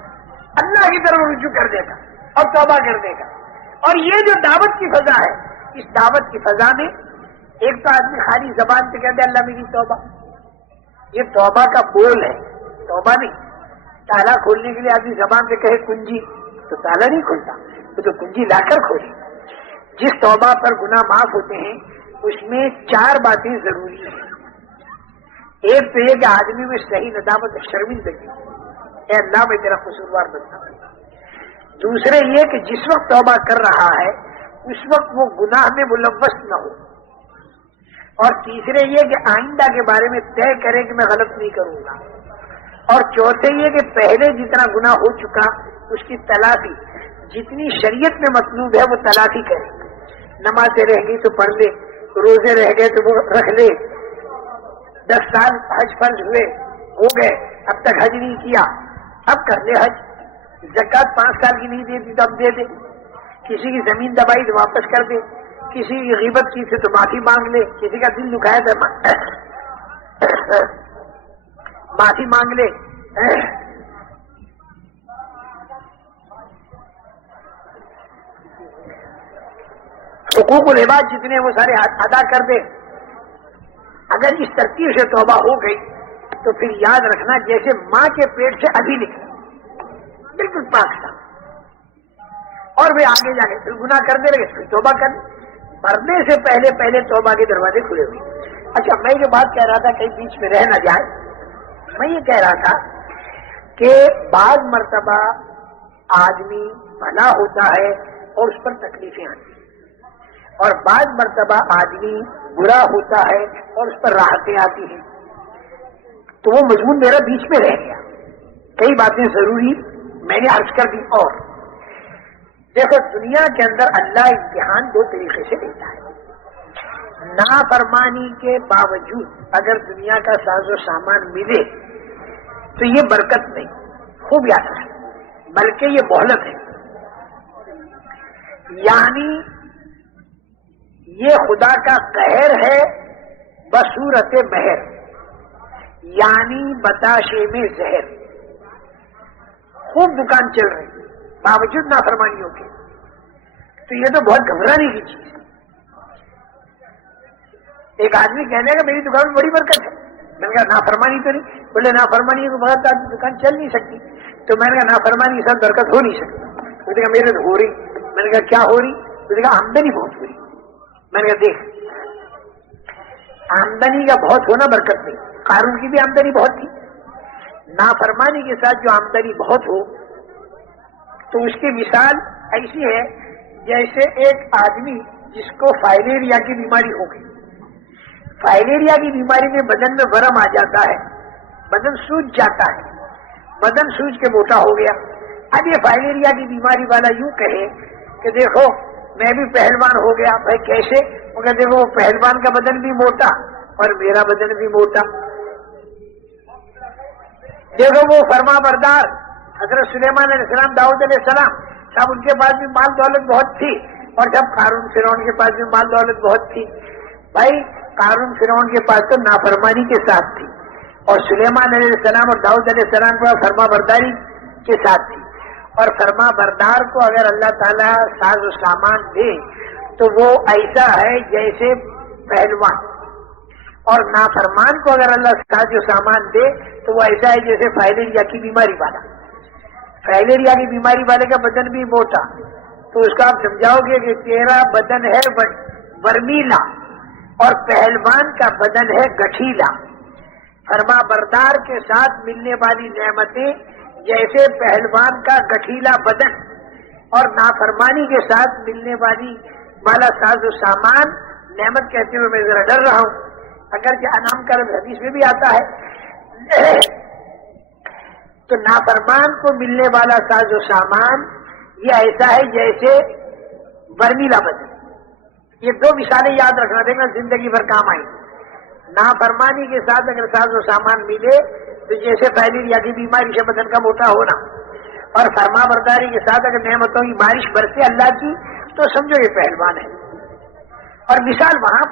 اللہ کی طرف رجوع کر دے گا اور توبہ کر دے گا۔ اور یہ جو دعوت کی فضا ہے، اس دعوت کی فضا میں ایک تو آدمی خالی زبان سے کہتے اللہ میری توبہ، یہ توبہ کا بول ہے، توبہ نہیں۔ تالا کھولنے کے لیے آدمی زبان سے کہے کنجی تو تالا نہیں کھلتا، وہ تو کنجی لا کر کھولے۔ جس توبہ پر گناہ معاف ہوتے ہیں اس میں 4 باتیں ضروری ہیں۔ ایک تو یہ کہ آدمی میں صحیح ندامت شرمندگی، اے اللہ میں تیرا قصوروار بنتا ہوں۔ دوسرے یہ کہ جس وقت توبہ کر رہا ہے اس وقت وہ گناہ میں ملوث نہ ہو، اور تیسرے یہ کہ آئندہ کے بارے میں طے کرے کہ میں غلط نہیں کروں گا، اور چوتھے یہ کہ پہلے جتنا گناہ ہو چکا اس کی تلافی جتنی شریعت میں مطلوب ہے وہ تلافی کرے۔ نمازیں رہ گئی تو پڑھ لے، روزے رہ گئے تو وہ رکھ لے، 10 سال حج فرض ہوئے ہو گئے اب تک حج نہیں کیا، اب کر لے حج۔ زکوٰۃ 5 سال کی نہیں دیتی تو اب دے دے، کسی کی زمین دبائی تو واپس کر دے، کسی کی غیبت کی تھی تو معافی مانگ لے، کسی کا دل دکھایا تھا معافی مانگ لے. حقوق العباد جتنے وہ سارے ادا کر دے. اگر اس ترتیب سے توبہ ہو گئی تو پھر یاد رکھنا جیسے ماں کے پیٹ سے ابھی نکلا، بالکل پاک تھا، اور وہ آگے جا کے پھر گناہ کرنے لگے، پھر توبہ کر مرنے سے پہلے توبہ کے دروازے کھلے ہوئے. اچھا، میں یہ بات کہہ رہا تھا کہیں بیچ میں رہ نہ جائے. میں یہ کہہ رہا تھا کہ بعض مرتبہ آدمی بھلا ہوتا ہے اور اس پر تکلیفیں آتی ہیں، اور بعض مرتبہ آدمی برا ہوتا ہے اور اس پر راحتیں آتی ہیں. تو وہ مضمون میرا بیچ میں رہ گیا. کئی باتیں ضروری میں نے عرض کر دی. اور دیکھو، دنیا کے اندر اللہ امتحان دو طریقے سے دیتا ہے. نافرمانی کے باوجود اگر دنیا کا ساز و سامان ملے تو یہ برکت نہیں، خوب یاد رکھیں، بلکہ یہ مہلت ہے. یعنی یہ خدا کا قہر ہے بصورت مہر، یعنی بتاشے میں زہر. خوب دکان چل رہی باوجود نافرمانیوں کے، تو یہ تو بہت گھبرانے کی چیز ہے. ایک آدمی کہنے گا میری دکان میں بڑی برکت ہے، میں نے کہا نافرمانی تو نہیں. بولے نافرمانی کے بغیر تو دکان چل نہیں سکتی. تو میں نے کہا نافرمانی کے ساتھ برکت ہو نہیں سکتی. اس نے کہا میرے تو ہو رہی. میں نے کہا کیا ہو رہی؟ اس نے کہا آمدنی بہت ہو رہی. میں نے کہا دیکھ، آمدنی کا بہت ہونا برکت نہیں. قارون کی بھی آمدنی بہت تھی. نافرمانی کے ساتھ جو آمدنی بہت ہو تو اس کی مثال ایسی ہے جیسے ایک آدمی جس کو فائلیریا کی بیماری ہو گئی. فائلیریا کی بیماری میں بدن میں ورم آ جاتا ہے، بدن سوج جاتا ہے، بدن سوج کے موٹا ہو گیا. اب یہ فائلیریا کی بیماری والا یوں کہے کہ دیکھو میں بھی پہلوان ہو گیا. بھائی کیسے؟ وہ کہتے دیکھو پہلوان کا بدن بھی موٹا اور میرا بدن بھی موٹا. دیکھو وہ فرما بردار حضرت سلیمان علیہ السلام، داؤد علیہ السلام صاحب، ان کے پاس بھی مال دولت بہت تھی، اور جب قارون فرعون کے پاس بھی مال دولت بہت تھی. بھائی قارون فرعون کے پاس تو نافرمانی کے ساتھ تھی، اور سلیمان علیہ السلام اور داؤد علیہ السلام کو فرما برداری کے ساتھ تھی. اور فرما بردار کو اگر اللہ تعالیٰ ساز و سامان دے تو وہ ایسا ہے جیسے پہلوان، اور نافرمان کو اگر اللہ ساز و سامان دے تو وہ ایسا ہے جیسے فائلیریا کی بیماری والا. فائلیریا کی بیماری والے کا بدن بھی موٹا، تو اس کا آپ سمجھاؤ گے کہ تیرا بدن ہے برمیلا اور پہلوان کا بدن ہے گٹھیلا. فرما بردار کے ساتھ ملنے والی نعمتیں جیسے پہلوان کا گٹھیلا بدن، اور نافرمانی کے ساتھ ملنے والا ساز و سامان نعمت کہتے ہوئے میں ذرا ڈر رہا ہوں، اگرچہ انعام کا حدیث میں بھی آتا ہے. تو نافرمان کو ملنے والا ساز و سامان یہ ایسا ہے جیسے برمیلا بدن. یہ دو مثالیں یاد رکھنا، دیکھنا زندگی بھر کام آئی. نافرمانی کے ساتھ اگر ساز و سامان ملے تو جیسے فائلیریا کی بیماری سے بدن کا موٹا ہونا، اور فرما برداری کے ساتھ اگر نعمتوں کی بارش برسے اللہ کی تو سمجھو یہ پہلوان ہے. اور مثال وہاں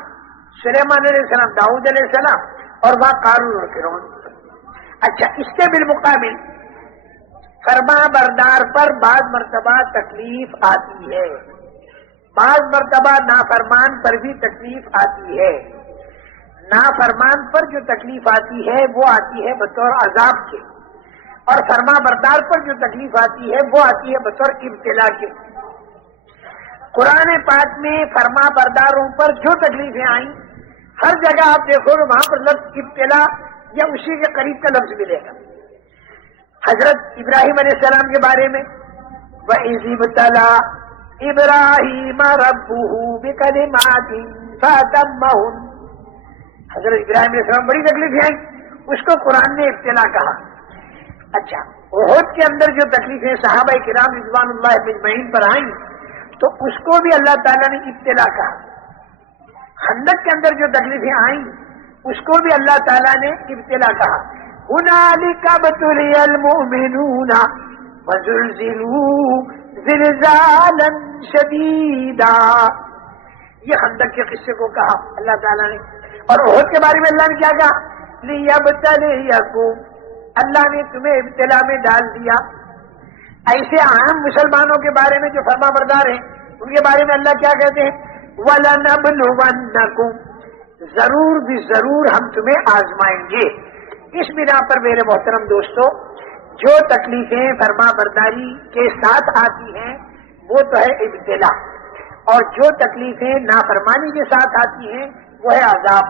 سلیمان علیہ السلام، داؤد علیہ السلام، اور وہاں قارون اور فرعون. اچھا، اس کے بالمقابل فرما بردار پر بعض مرتبہ تکلیف آتی ہے، بعض مرتبہ نافرمان پر بھی تکلیف آتی ہے. نافرمان پر جو تکلیف آتی ہے وہ آتی ہے بطور عذاب کے، اور فرما بردار پر جو تکلیف آتی ہے وہ آتی ہے بطور ابتلا کے. قرآن پاک میں فرما برداروں پر جو تکلیفیں آئیں ہر جگہ آپ دیکھو کہ وہاں پر لفظ ابتلا یا اسی کے قریب کا لفظ ملے گا. حضرت ابراہیم علیہ السلام کے بارے میں وَإِذِ ابْتَلَىٰ إِبْرَاهِيمَ رَبُّهُ بِكَلِمَاتٍ فَأَتَمَّهُنَّ. حضرت ابراہیم علیہ السلام بڑی تکلیفیں آئیں، اس کو قرآن نے ابتلا کہا. اچھا، احد کے اندر جو تکلیفیں صحابہ کرام رضوان اللہ اجمعین پر آئیں تو اس کو بھی اللہ تعالیٰ نے ابتلا کہا. خندق کے اندر جو تکلیفیں آئیں اس کو بھی اللہ تعالیٰ نے ابتلا کہا. هُنَالِكَ ابْتُلِيَ الْمُؤْمِنُونَ وَزُلْزِلُوا زِلْزَالًا شَدِيدًا. یہ خندق کے قصے کو کہا اللہ تعالیٰ نے. اور احد کے بارے میں اللہ نے کیا کہا؟ لِيَبْتَلِيَكُمْ، اللہ نے تمہیں ابتلا میں ڈال دیا. ایسے عام مسلمانوں کے بارے میں جو فرما بردار ہیں ان کے بارے میں اللہ کیا کہتے ہیں؟ وَلَنَبْلُوَنَّكُمْ، ضرور بھی ضرور ہم تمہیں آزمائیں گے. اس بنا پر میرے محترم دوستو، جو تکلیفیں فرما برداری کے ساتھ آتی ہیں وہ تو ہے ابتلا، اور جو تکلیفیں نافرمانی کے ساتھ آتی ہیں وہ ہے عذاب.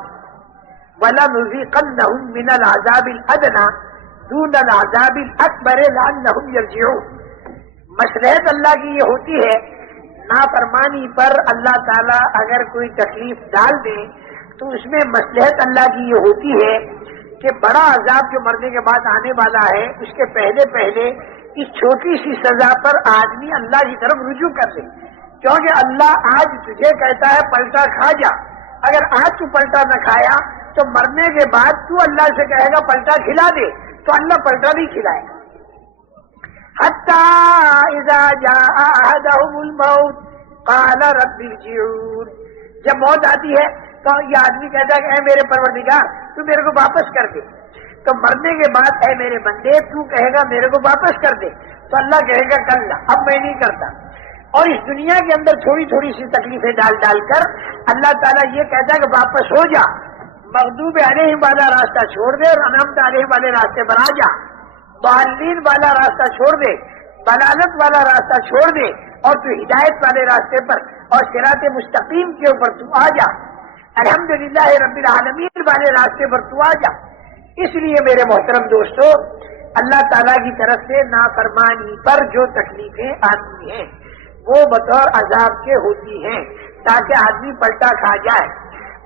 وَلَنُذِيقَنَّهُم مِّنَ الْعَذَابِ الْأَدْنَىٰ دُونَ الْعَذَابِ الْأَكْبَرِ لَعَلَّهُمْ يَرْجِعُونَ. مصلحت اللہ کی یہ ہوتی ہے، نافرمانی پر اللہ تعالیٰ اگر کوئی تکلیف ڈال دے تو اس میں مصلحت اللہ کی یہ ہوتی ہے کہ بڑا عذاب جو مرنے کے بعد آنے والا ہے اس کے پہلے پہلے اس چھوٹی سی سزا پر آدمی اللہ کی طرف رجوع کر لے. کیونکہ اللہ آج تجھے کہتا ہے پلٹا کھا جا، اگر آج تو پلٹا نہ کھایا تو مرنے کے بعد تو اللہ سے کہے گا پلٹا کھلا دے، تو اللہ پلٹا نہیں کھلائے گا. حَتَّى إِذَا جَاءَ أَحَدَهُمُ الْمَوْتُ قَالَ رَبِّ ارْجِعُونِ. جب موت آتی ہے تو یہ آدمی کہتا ہے کہ اے میرے پروردگار تو میرے کو واپس کر دے. تو مرنے کے بعد اے میرے بندے تو کہے گا میرے کو واپس کر دے، تو اللہ کہے گا کل اب میں نہیں کرتا. اور اس دنیا کے اندر تھوڑی تھوڑی سی تکلیفیں ڈال ڈال کر اللہ تعالیٰ یہ کہتا ہے کہ واپس ہو جا، مغضوب علیہم والا راستہ چھوڑ دے اور انعمت علیہم والے راستے پر آ جا، ضالین والا راستہ چھوڑ دے، ضلالت والا راستہ چھوڑ دے اور تو ہدایت والے راستے پر اور صراط مستقیم کے اوپر تو آ جا، الحمدللہ رب العالمین والے راستے پر تو آ جا. اس لیے میرے محترم دوستو، اللہ تعالیٰ کی طرف سے نافرمانی پر جو تکلیفیں آتی ہیں وہ بطور عذاب کے ہوتی ہیں تاکہ آدمی پلٹا کھا جائے.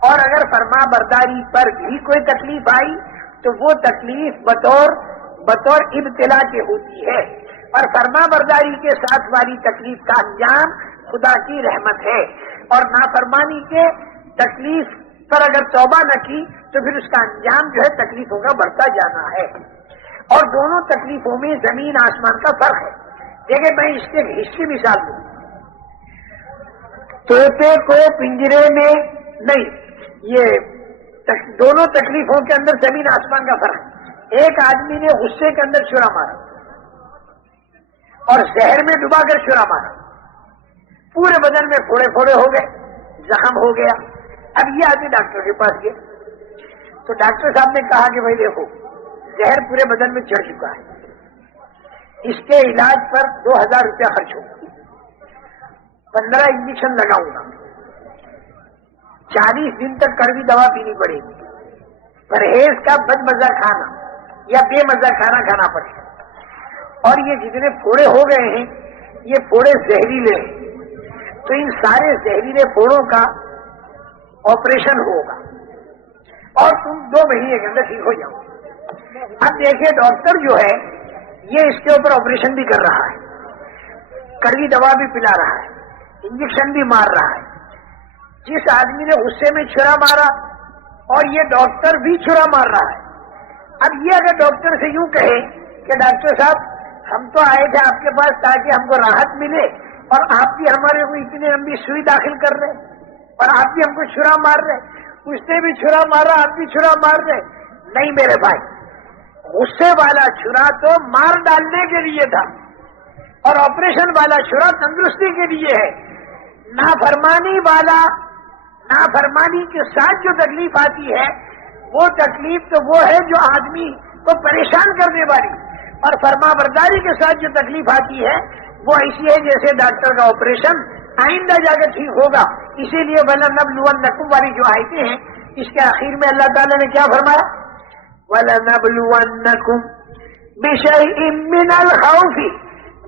اور اگر فرما برداری پر بھی کوئی تکلیف آئی تو وہ تکلیف بطور ابتلا کے ہوتی ہے، اور فرما برداری کے ساتھ والی تکلیف کا انجام خدا کی رحمت ہے. اور نافرمانی کے تکلیف پر اگر توبہ نہ کی تو پھر اس کا انجام جو ہے تکلیفوں کا بڑھتا جانا ہے. اور دونوں تکلیفوں میں زمین آسمان کا فرق ہے. دیکھیں میں اس کے حصے کی مثال دوں. طوطے کو پنجرے میں نہیں، یہ دونوں تکلیفوں کے اندر زمین آسمان کا فرق ہے. ایک آدمی نے غصے کے اندر چھرا مارا اور زہر میں ڈبا کر چھرا مارا، پورے بدن میں پھوڑے پھوڑے ہو گئے، زخم ہو گیا. اب یہ آدمی ڈاکٹر کے پاس گئے تو ڈاکٹر صاحب نے کہا کہ بھائی دیکھو زہر پورے بدن میں چڑھ چکا ہے، اس کے علاج پر 2000 روپیہ خرچ ہوگا، 15 انجیکشن لگاؤں گا، 40 دن تک کڑوی دوا پینی پڑے گی، پرہیز کا بد مزہ کھانا یا بے مزہ کھانا کھانا پڑے گا. اور یہ جتنے پھوڑے ہو گئے ہیں یہ پھوڑے زہریلے ہیں، تو ان سارے زہریلے پھوڑوں کا آپریشن ہوگا اور تم 2 مہینے کے اندر ٹھیک ہو جاؤ. اب دیکھیے ڈاکٹر جو ہے یہ اس کے اوپر آپریشن بھی کر رہا ہے، کڑوی دوا بھی پلا رہا ہے، انجیکشن بھی مار رہا ہے. جس آدمی نے غصے میں چھرا مارا اور یہ ڈاکٹر بھی چھرا مار رہا ہے. اب یہ اگر ڈاکٹر سے یوں کہے کہ ڈاکٹر صاحب ہم تو آئے تھے آپ کے پاس تاکہ ہم کو راحت ملے اور آپ بھی ہمارے کو اتنی لمبی سوئی داخل کر رہے اور آپ بھی ہم کو چھرا مار رہے، اس نے بھی چھرا مارا آپ بھی چھرا مار رہے. نہیں میرے بھائی، غصے والا چھرا تو مار ڈالنے کے لیے تھا اور آپریشن والا چھرا تندرستی کے لیے ہے. نافرمانی کے ساتھ جو تکلیف آتی ہے وہ تکلیف تو وہ ہے جو آدمی کو پریشان کرنے والی، اور فرما برداری کے ساتھ جو تکلیف آتی ہے وہ ایسی ہے جیسے ڈاکٹر کا آپریشن آئندہ جا کے ٹھیک ہوگا. اسی لیے وَلَنَبْلُوَنَّكُمْ والی جو آیتیں ہیں اس کے آخر میں اللہ تعالیٰ نے کیا فرمایا؟ وَلَنَبْلُوَنَّكُمْ بِشَيْءٍ مِّنَ الْخَوْفِ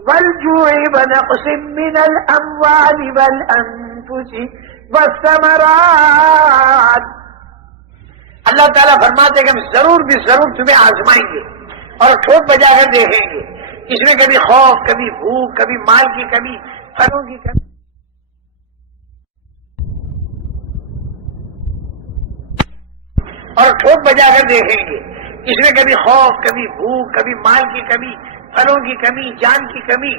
وَالْجُوعِ وَنَقْصٍ مِّنَ الْأَمْوَالِ وَالْأَنفُسِ وَالثَّمَرَاتِ. اللہ تعالیٰ فرماتے ہیں کہ ہم ضرور بھی ضرور تمہیں آزمائیں گے اور ٹھوک بجا کر دیکھیں گے. اس میں کبھی خوف، کبھی بھوک، کبھی مال کی کمی، پھلوں کی کمی، اور ٹھوک بجا کر دیکھیں گے. اس میں کبھی خوف، کبھی بھوک، کبھی مال کی کمی، پھلوں کی کمی، جان کی کمی.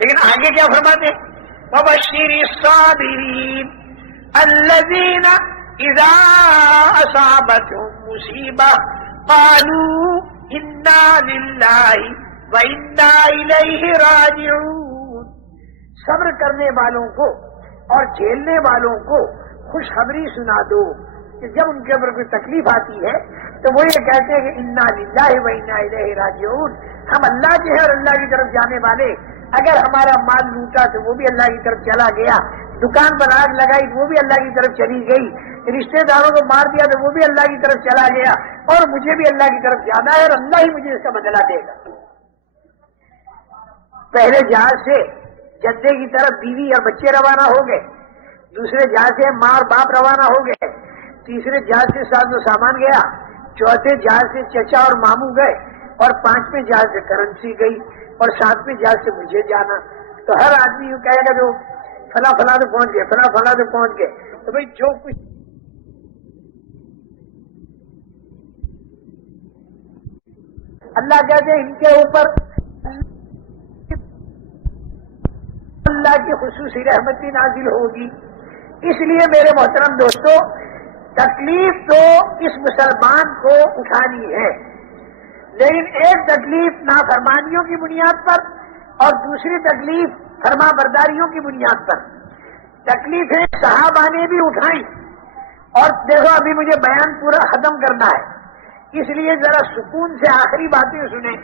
لیکن آگے کیا فرماتے؟ وَبَشِّرِ الصَّابِرِينَ. الذین اذا اصابتهم مصیبہ قالوا انا للہ وَإِنَّا إِلَيْهِ رَاجِعُونَ۔ صبر کرنے والوں کو اور جھیلنے والوں کو خوشخبری سنا دو کہ جب ان کے اوپر کوئی تکلیف آتی ہے تو وہ یہ کہتے ہیں کہ اِنَّا لِلَّهِ وَإِنَّا إِلَيْهِ رَاجِعُونَ، ہم اللہ کے ہیں اور اللہ کی طرف جانے والے۔ اگر ہمارا مال لوٹا تو وہ بھی اللہ کی طرف چلا گیا، دکان پر آگ لگائی تو وہ بھی اللہ کی طرف چلی گئی، رشتہ داروں کو مار دیا تو وہ بھی اللہ کی طرف چلا گیا، اور مجھے بھی اللہ کی طرف جانا ہے اور اللہ ہی مجھے اس کا بدلہ دے گا۔ پہلے جہاز سے جدے کی طرف بیوی اور بچے روانہ ہو گئے، دوسرے جہاز سے ماں اور باپ روانہ ہو گئے، تیسرے جہاز سے ساز و سامان گیا، چوتھے جہاز سے چچا اور ماموں گئے، اور پانچویں جہاز سے کرنسی گئی، اور ساتویں جہاز سے مجھے جانا۔ تو ہر آدمی یوں کہے گا جو فلاں فلاں تو پہنچ گئے، فلاں فلاں تو پہنچ گئے، تو بھائی جو کچھ اللہ کہتے ہیں ان کے اوپر اللہ کی خصوصی رحمتی نازل ہوگی۔ اس لیے میرے محترم دوستو، تکلیف تو اس مسلمان کو اٹھانی ہے، لیکن ایک تکلیف نافرمانیوں کی بنیاد پر اور دوسری تکلیف فرما برداریوں کی بنیاد پر۔ تکلیفیں صحابہ نے بھی اٹھائیں، اور دیکھو ابھی مجھے بیان پورا ختم کرنا ہے، اس لیے ذرا سکون سے آخری باتیں سنیں،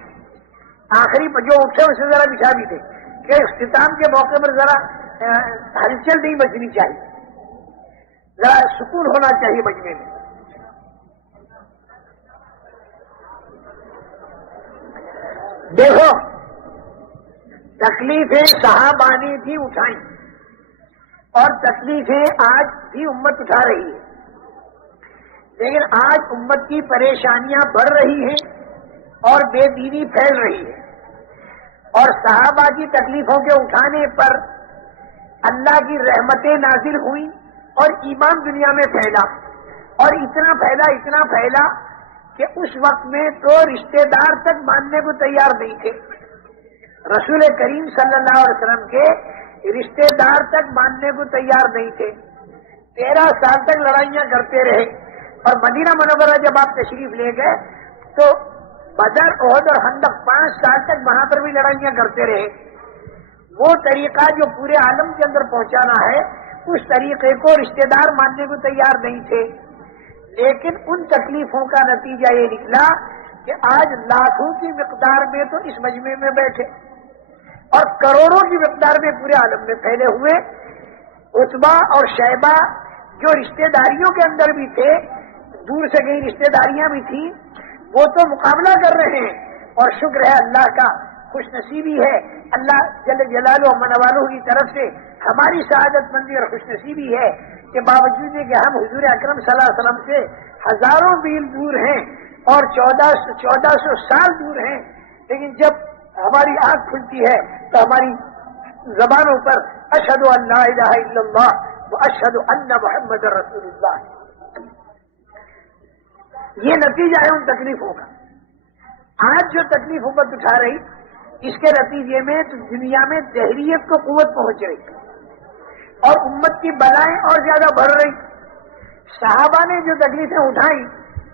آخری جو اٹھے اسے ذرا بچھا بھی دیں کہ اختتام کے موقع پر ذرا ہلچل نہیں مچنی چاہیے، ذرا سکون ہونا چاہیے مجمع میں۔ دیکھو تکلیفیں صحابہ نے بھی اٹھائیں، اور تکلیفیں آج بھی امت اٹھا رہی ہے، لیکن آج امت کی پریشانیاں بڑھ رہی ہیں اور بے دینی پھیل رہی ہے، اور صحابہ کی تکلیفوں کے اٹھانے پر اللہ کی رحمتیں نازل ہوئیں اور ایمان دنیا میں پھیلا، اور اتنا پھیلا کہ اس وقت میں تو رشتہ دار تک ماننے کو تیار نہیں تھے۔ رسول کریم صلی اللہ علیہ وسلم کے رشتہ دار تک ماننے کو تیار نہیں تھے، 13 سال تک لڑائیاں کرتے رہے، اور مدینہ منورہ جب آپ تشریف لے گئے تو بدر، احد اور خندق 5 سال تک وہاں پر بھی لڑائیاں کرتے رہے۔ وہ طریقہ جو پورے عالم کے اندر پہنچانا ہے، اس طریقے کو رشتہ دار ماننے کو تیار نہیں تھے، لیکن ان تکلیفوں کا نتیجہ یہ نکلا کہ آج لاکھوں کی مقدار میں تو اس مجمع میں بیٹھے، اور کروڑوں کی مقدار میں پورے عالم میں پھیلے ہوئے عتبہ اور شیبہ جو رشتہ داریوں کے اندر بھی تھے، دور سے کئی رشتہ داریاں بھی تھیں، وہ تو مقابلہ کر رہے ہیں، اور شکر ہے اللہ کا، خوش نصیبی ہے اللہ جل جلالہ و منوالہ کی طرف سے ہماری سعادت مندی اور خوش نصیبی ہے کہ باوجود کہ ہم حضور اکرم صلی اللہ علیہ وسلم سے ہزاروں میل دور ہیں اور 1400 سال دور ہیں، لیکن جب ہماری آنکھ کھلتی ہے تو ہماری زبانوں پر اشہد ان لا الہ الا اللہ و اشہد ان محمد رسول اللہ، یہ نتیجہ ہے ان تکلیفوں کا۔ آج جو تکلیف امت اٹھا رہی، اس کے نتیجے میں تو دنیا میں دہریت کو قوت پہنچ رہی اور امت کی بلائیں اور زیادہ بڑھ رہی۔ صحابہ نے جو تکلیفیں اٹھائیں،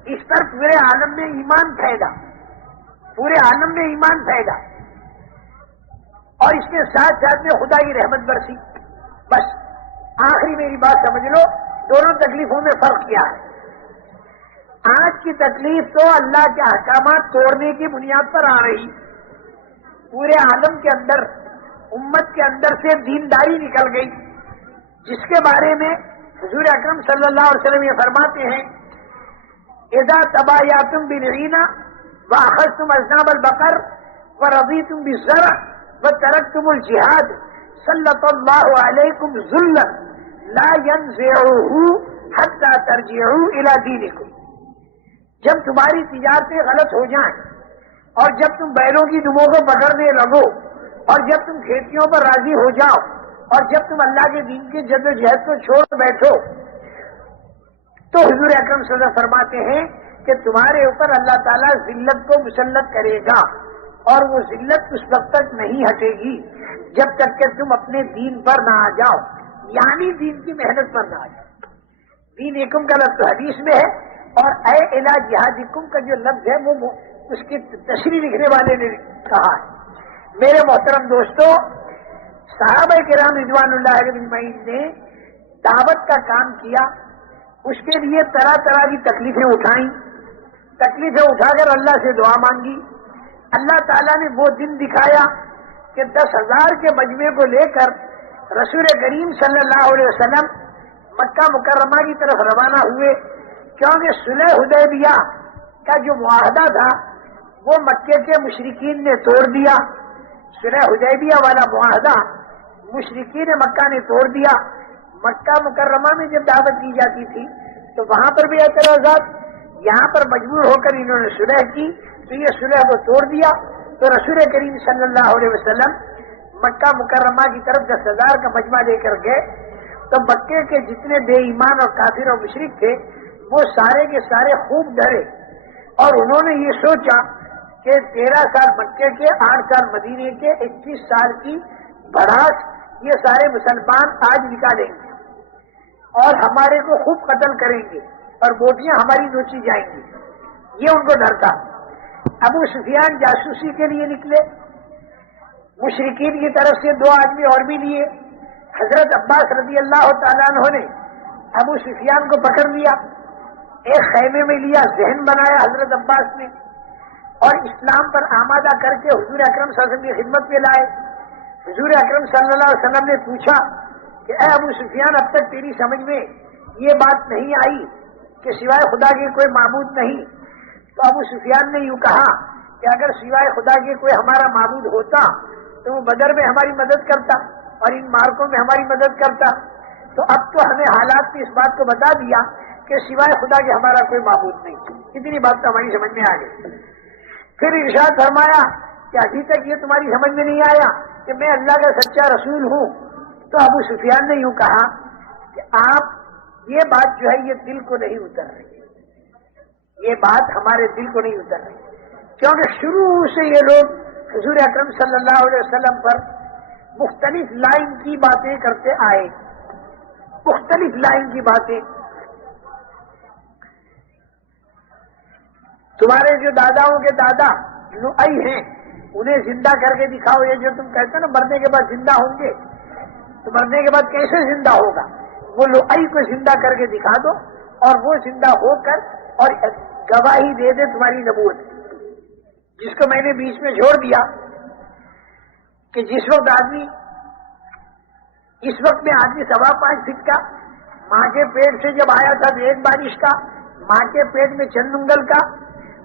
اس پر پورے عالم میں ایمان پھیلا، پورے عالم میں ایمان پھیلا، اور اس کے ساتھ ساتھ میں خدا کی رحمت برسی۔ بس آخری میری بات سمجھ لو، دونوں تکلیفوں میں فرق کیا ہے۔ آج کی تکلیف تو اللہ کے احکامات توڑنے کی بنیاد پر آ رہی، پورے عالم کے اندر امت کے اندر سے دینداری نکل گئی، جس کے بارے میں حضور اکرم صلی اللہ علیہ وسلم یہ فرماتے ہیں، اذا تبایعتم بالعینہ واخذتم اذناب البقر ورضیتم بالزرع وترکتم الجہاد سلط اللہ علیکم ذلا لا ينزعه حتى ترجعوا الى دینکم۔ جب تمہاری تجارتیں غلط ہو جائیں، اور جب تم بیلوں کی دموں کو پکڑنے لگو، اور جب تم کھیتیوں پر راضی ہو جاؤ، اور جب تم اللہ کے دین کی جد و جہد کو چھوڑ بیٹھو، تو حضور اکرم صلی اللہ علیہ وسلم فرماتے ہیں کہ تمہارے اوپر اللہ تعالیٰ ذلت کو مسلط کرے گا، اور وہ ذلت اس وقت تک نہیں ہٹے گی جب تک کہ تم اپنے دین پر نہ آ جاؤ۔ یعنی دین کی محنت پر نہ آ جائے. دینکم کا لفظ حدیث میں ہے, اور اے الی جہادکم کا جو لفظ ہے وہ اس کی تشریح لکھنے والے نے کہا ہے. میرے محترم دوستو, صحابہ کرام رضوان اللہ علیہم اجمعین نے دعوت کا کام کیا, اس کے لیے طرح طرح کی تکلیفیں اٹھائیں, تکلیفیں اٹھا کر اللہ سے دعا مانگی. اللہ تعالیٰ نے وہ دن دکھایا کہ 10,000 کے مجمع کو لے کر رسول کریم صلی اللہ علیہ وسلم مکہ مکرمہ کی طرف روانہ ہوئے, کیونکہ صلح حدیبیہ کا جو معاہدہ تھا وہ مکے کے مشرکین نے توڑ دیا. صلح حدیبیہ والا معاہدہ مشرکین مکہ نے توڑ دیا. مکہ مکرمہ میں جب دعوت دی جاتی تھی تو وہاں پر بھی اعتراضات, یہاں پر مجبور ہو کر انہوں نے صلح کی, تو یہ صلح کو توڑ دیا. تو رسول کریم صلی اللہ علیہ وسلم مکہ مکرمہ کی طرف 10,000 کا مجمع لے کر گئے. تو مکے کے جتنے بے ایمان اور کافر اور مشرک تھے وہ سارے کے سارے خوب ڈرے, اور انہوں نے یہ سوچا کہ 13 سال مکے کے, 8 سال مدینے کے, 21 سال کی بڑھاس یہ سارے مسلمان آج نکالیں گے اور ہمارے کو خوب قتل کریں گے اور بوٹیاں ہماری نوچی جائیں گی. یہ ان کو ڈر تھا. ابو سفیان جاسوسی کے لیے نکلے, مشرکین کی طرف سے 2 آدمی اور بھی لیے. حضرت عباس رضی اللہ تعالیٰ عنہ نے ابو سفیان کو پکڑ لیا, ایک خیمے میں لیا, ذہن بنایا حضرت عباس نے, اور اسلام پر آمادہ کر کے حضور اکرم صلی اللہ علیہ وسلم کی خدمت میں لائے. حضور اکرم صلی اللہ علیہ وسلم نے پوچھا کہ اے ابو سفیان, اب تک تیری سمجھ میں یہ بات نہیں آئی کہ سوائے خدا کے کوئی معبود نہیں؟ تو ابو سفیان نے یوں کہا کہ اگر سوائے خدا کے کوئی ہمارا معبود ہوتا تو وہ بدر میں ہماری مدد کرتا اور ان مارکوں میں ہماری مدد کرتا. تو اب تو ہمیں حالات نے اس بات کو بتا دیا کہ سوائے خدا کے ہمارا کوئی معبود نہیں. اتنی بات تو ہماری سمجھ میں آ گئی. پھر ارشاد فرمایا کہ ابھی تک یہ تمہاری سمجھ میں نہیں آیا کہ میں اللہ کا سچا رسول ہوں. تو ابو سفیان نے یوں کہا کہ آپ یہ بات جو ہے یہ دل کو نہیں اتر رہی, یہ بات ہمارے دل کو نہیں اتر رہی, کیونکہ شروع سے یہ لوگ حضور اکرم صلی اللہ علیہ وسلم پر مختلف لائن کی باتیں کرتے آئے, مختلف لائن کی باتیں. تمہارے جو داداؤں کے دادا لؤئی ہیں انہیں زندہ کر کے دکھاؤ. یہ جو تم کہتے نا مرنے کے بعد زندہ ہوں گے, تو مرنے کے بعد کیسے زندہ ہوگا؟ وہ لؤئی کو زندہ کر کے دکھا دو اور وہ زندہ ہو کر اور گواہی دے دے تمہاری نبوت. جس کو میں نے بیچ میں چھوڑ دیا کہ جس وقت آدمی, اس وقت میں آدمی 5.25 فٹ کا ماں کے پیٹ سے جب آیا تھا تو 1 بارش کا, ماں کے پیٹ میں چند انگل کا,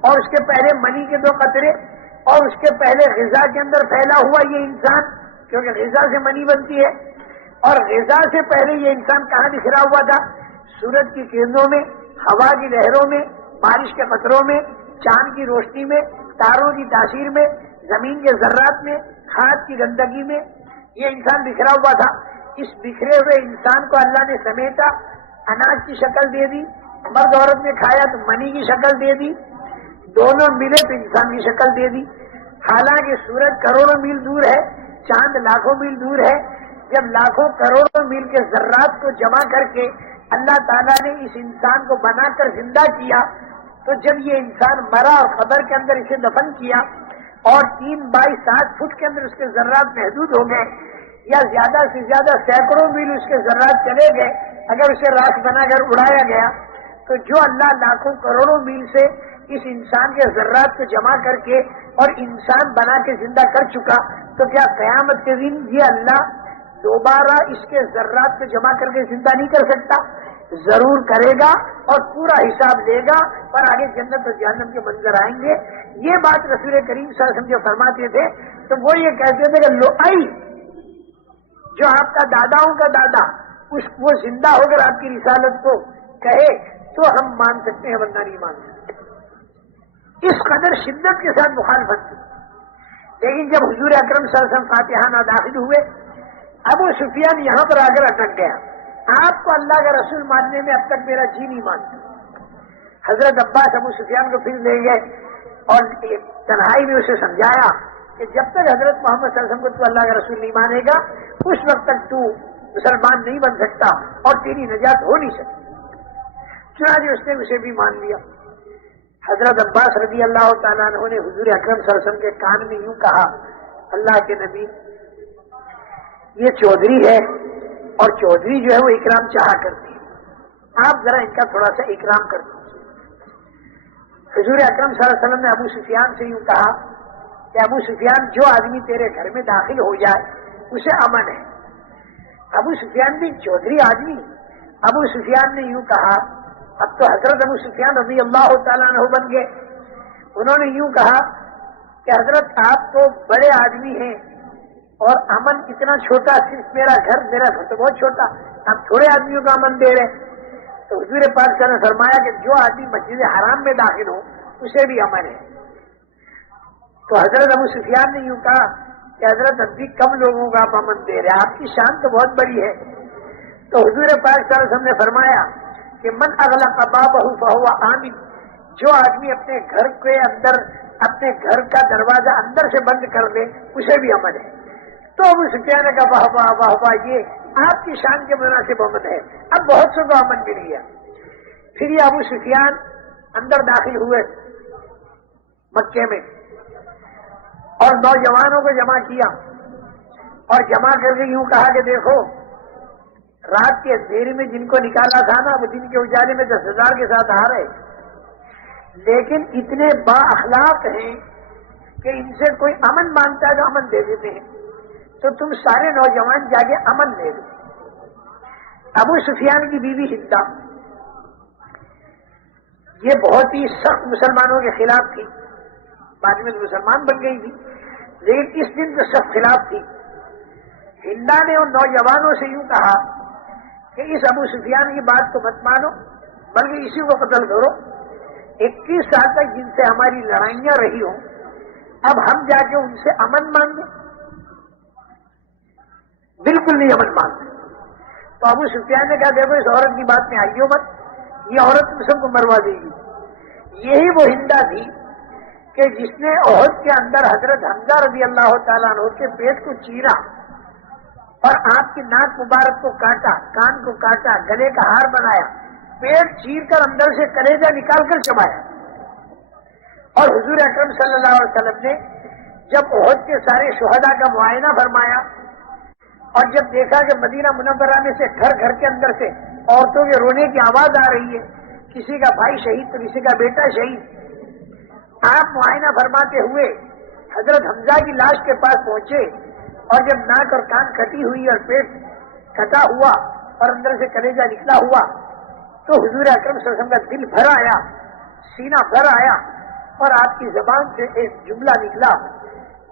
اور اس کے پہلے منی کے 2 قطرے, اور اس کے پہلے غذا کے اندر پھیلا ہوا یہ انسان, کیونکہ غذا سے منی بنتی ہے, اور غذا سے پہلے یہ انسان کہاں بکھرا ہوا تھا؟ سورج کی کرنوں میں, ہوا کی لہروں میں, بارش کے قطروں میں, چاند کی روشنی میں, تاروں کی تاثیر میں, زمین کے ذرات میں, کھاد کی گندگی میں یہ انسان بکھرا ہوا تھا. اس بکھرے ہوئے انسان کو اللہ نے سمیٹا, اناج کی شکل دے دی, مرد عورت نے کھایا تو منی کی شکل دے دی, دونوں ملے تو انسان کی شکل دے دی. حالانکہ سورج کروڑوں میل دور ہے, چاند لاکھوں میل دور ہے. جب لاکھوں کروڑوں میل کے ذرات کو جمع کر کے اللہ تعالیٰ نے اس انسان کو بنا کر زندہ کیا, تو جب یہ انسان مرا اور قبر کے اندر اسے دفن کیا اور 3 بائی 7 فٹ کے اندر اس کے ذرات محدود ہو گئے, یا زیادہ سے زیادہ سینکڑوں میل اس کے ذرات چلے گئے اگر اسے راکھ بنا کر اڑایا گیا, تو جو اللہ لاکھوں کروڑوں میل سے اس انسان کے ذرات کو جمع کر کے اور انسان بنا کے زندہ کر چکا, تو کیا قیامت کے دن یہ اللہ دوبارہ اس کے ذرات کو جمع کر کے زندہ نہیں کر سکتا؟ ضرور کرے گا اور پورا حساب لے گا, اور آگے جنت اور جہنم کے منظر آئیں گے. یہ بات رسول کریم صلی اللہ علیہ وسلم جو فرماتے تھے تو وہ یہ کہتے تھے کہ لؤئی جو آپ کا داداؤں کا دادا وہ زندہ ہو کر آپ کی رسالت کو کہے تو ہم مان سکتے ہیں, ورنہ نہیں مان سکتے. اس قدر شدت کے ساتھ مخالفت تھی. لیکن جب حضور اکرم صلی اللہ علیہ وسلم فاتحانہ داخل ہوئے, ابو سفیان یہاں پر آ کر اٹک گیا. آپ کو اللہ کا رسول ماننے میں اب تک میرا جی نہیں مانتا. حضرت عباس ابو سفیان کو پھر لے گئے اور تنہائی میں اسے سمجھایا کہ جب تک حضرت محمد صلی اللہ علیہ وسلم کو تو اللہ کا رسول نہیں مانے گا اس وقت تک تو مسلمان نہیں بن سکتا اور تیری نجات ہو نہیں سکتی۔ چنانچہ اس نے اسے بھی مان لیا۔ حضرت عباس رضی اللہ تعالیٰ عنہ نے حضور اکرم صلی اللہ علیہ وسلم کے کان میں یوں کہا، اللہ کے نبی یہ چودھری ہے اور چودھری جو ہے وہ اکرام چاہا کرتی ہے، آپ ذرا ان کا تھوڑا سا اکرام کر دیجیے۔ حضور اکرم صلی اللہ علیہ وسلم نے ابو سفیان سے یوں کہا کہ ابو سفیان جو آدمی تیرے گھر میں داخل ہو جائے اسے امن ہے۔ ابو سفیان بھی چودھری آدمی، ابو سفیان نے یوں کہا، اب تو حضرت ابو سفیان رضی اللہ تعالیٰ عنہ بن گئے۔ انہوں نے یوں کہا کہ حضرت آپ تو بڑے آدمی ہیں اور امن اتنا چھوٹا، صرف میرا گھر تو بہت چھوٹا، آپ تھوڑے آدمیوں کا امن دے رہے۔ تو حضور پاک صلی اللہ علیہ وسلم نے فرمایا کہ جو آدمی مسجد حرام میں داخل ہو اسے بھی امن ہے۔ تو حضرت ابو سفیان نے یوں کہا کہ حضرت اب بھی کم لوگوں کا آپ امن دے رہے، آپ کی شان تو بہت بڑی ہے۔ تو حضور پاک صلی اللہ علیہ وسلم نے فرمایا کہ من اغلق بابہ فہو آمن، جو آدمی اپنے گھر کے اندر اپنے گھر کا دروازہ اندر سے بند کر دے اسے بھی امن ہے۔ تو ابو سفیان کا واہ واہ واہ واہ، یہ آپ کی شان کے مناسب امن ہے، اب بہت سو کو امن مل گیا۔ پھر یہ ابو سفیان اندر داخل ہوئے مکے میں اور نوجوانوں کو جمع کیا اور جمع کر کے یوں کہا کہ دیکھو رات کے اندھیرے میں جن کو نکالا تھا نا وہ دن کے اجالے میں 10,000 کے ساتھ آ رہے، لیکن اتنے با اخلاق ہیں کہ ان سے کوئی امن مانگتا ہے تو امن دے دیتے ہیں، تو تم سارے نوجوان جا کے امن دے دو۔ ابو سفیان کی بیوی ہندا یہ بہت ہی سخت مسلمانوں کے خلاف تھی، بعد میں مسلمان بن گئی تھی لیکن اس دن تو سخت خلاف تھی۔ ہندا نے ان نوجوانوں سے یوں کہا کہ اس ابو سفیان کی بات کو مت مانو بلکہ اسی کو قتل کرو۔ 21 سال تک جن سے ہماری لڑائیاں رہی ہوں اب ہم جا کے ان سے امن مانگیں؟ بالکل نہیں امن مانگتے۔ تو ابو سفیان نے کہا دیکھو اس عورت کی بات میں آئیو مت، یہ عورت تم سب کو مروا دے گی۔ یہی وہ ہندا تھی کہ جس نے احد کے اندر حضرت حمزہ رضی اللہ تعالیٰ عنہ کے پیٹ کو چیرا اور آپ کی ناک مبارک کو کاٹا، کان کو کاٹا، گلے کا ہار بنایا، پیٹ چیر کر اندر سے کلیجہ نکال کر چبایا۔ اور حضور اکرم صلی اللہ علیہ وسلم نے جب احد کے سارے شہداء کا معائنہ فرمایا اور جب دیکھا کہ مدینہ منورہ میں سے گھر گھر کے اندر سے عورتوں کے رونے کی آواز آ رہی ہے، کسی کا بھائی شہید تو کسی کا بیٹا شہید، آپ معائنہ فرماتے ہوئے حضرت حمزہ کی لاش کے پاس پہنچے اور جب ناک اور کان کٹی ہوئی اور پیٹ کٹا ہوا اور اندر سے کلیجہ نکلا ہوا تو حضور اکرم صلی اللہ علیہ وسلم کا دل بھر آیا، سینہ بھر آیا اور آپ کی زبان سے ایک جملہ نکلا،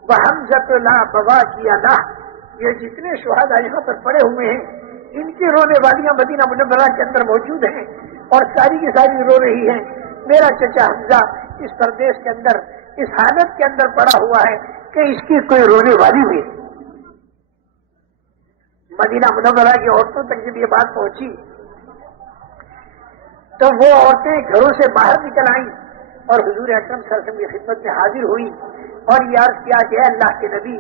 وَحَمْزَةُ لَا بَوَاكِيَ لَهُ، یہ جتنے شہداء یہاں پر پڑے ہوئے ہیں ان کی رونے والیاں مدینہ منورہ کے اندر موجود ہیں اور ساری کی ساری رو رہی ہیں، میرا چچا حمزہ اس پردیش کے اندر اس حالت کے اندر پڑا ہوا ہے کہ اس کی کوئی رونے والی بھی۔ مدینہ منورہ کی عورتوں تک جب یہ بات پہنچی تو وہ عورتیں گھروں سے باہر نکل آئیں اور حضور اکرم صلی اللہ علیہ وسلم کی خدمت میں حاضر ہوئی اور یہ عرض کیا کہ اے اللہ کے نبی،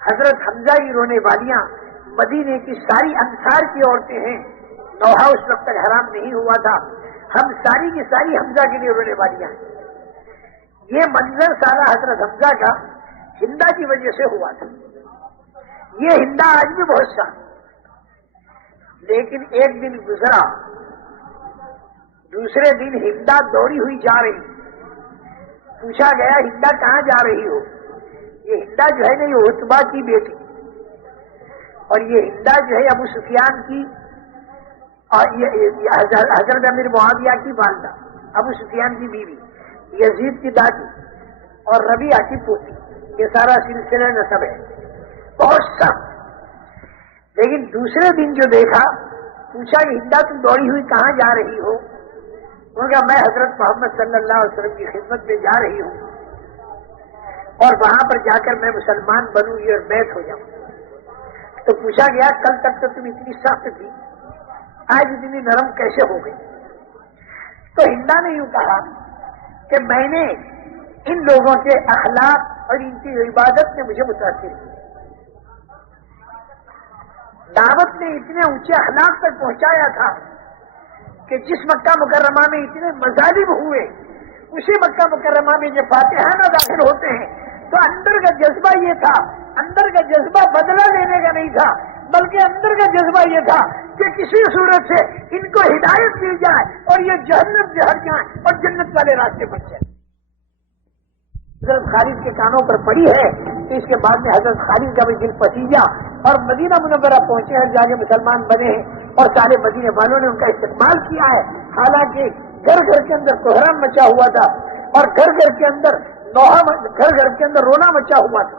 حضرت حمزہ کی رونے والیاں مدینے کی ساری انصار کی عورتیں ہیں، نوحہ اس وقت تک حرام نہیں ہوا تھا، ہم ساری کی ساری حمزہ کے لیے رونے والیاں ہیں۔ یہ منظر سارا حضرت حمزہ کا ہندا کی وجہ سے ہوا تھا۔ یہ ہندا آج بھی بہت سا، لیکن ایک دن گزرا، دوسرے دن ہندا دوڑی ہوئی جا رہی، پوچھا گیا ہندا کہاں جا رہی ہو؟ یہ ہندا جو ہے نا یہ عتبہ کی بیٹی اور یہ ہندا جو ہے ابو سفیان کی اور یہ حضرت امیر معاویہ کی والدہ، ابو سفیان کی بیوی، یزید کی دادی اور ربیعہ کی پوتی، یہ سارا سلسلہ نسب ہے، بہت سخت۔ لیکن دوسرے دن جو دیکھا، پوچھا کہ ہندا تم دوڑی ہوئی کہاں جا رہی ہو؟ انہوں نے کہا میں حضرت محمد صلی اللہ علیہ وسلم کی خدمت میں جا رہی ہوں اور وہاں پر جا کر میں مسلمان بنوں گی اور بیعت ہو جاؤں۔ تو پوچھا گیا کل تک تو تم اتنی سخت تھی، آج اتنی نرم کیسے ہو گئی؟ تو ہندا نے یوں کہا کہ میں نے ان لوگوں کے اخلاق اور ان کی عبادت نے مجھے متاثر کی، دعوت نے اتنے اونچے اخلاق تک پہنچایا تھا کہ جس مکہ مکرمہ میں اتنے مظالم ہوئے، اسی مکہ مکرمہ میں جب فاتحانہ داخل ہوتے ہیں تو اندر کا جذبہ یہ تھا، اندر کا جذبہ بدلہ لینے کا نہیں تھا، بلکہ اندر کا جذبہ یہ تھا کہ کسی صورت سے ان کو ہدایت مل جائے اور یہ جہنم سے ہٹ جائیں اور جنت والے راستے پر چلیں۔ حضرت خالد کے کانوں پر پڑی ہے تو اس کے بعد میں حضرت خالد کا بھی دل پسیجا اور مدینہ منورہ پہنچے ہیں، جا کے مسلمان بنے ہیں اور سارے مدینے والوں نے ان کا استقبال کیا ہے۔ حالانکہ گھر گھر کے اندر کوہرام مچا ہوا تھا اور گھر گھر کے اندر رونا مچا ہوا تھا۔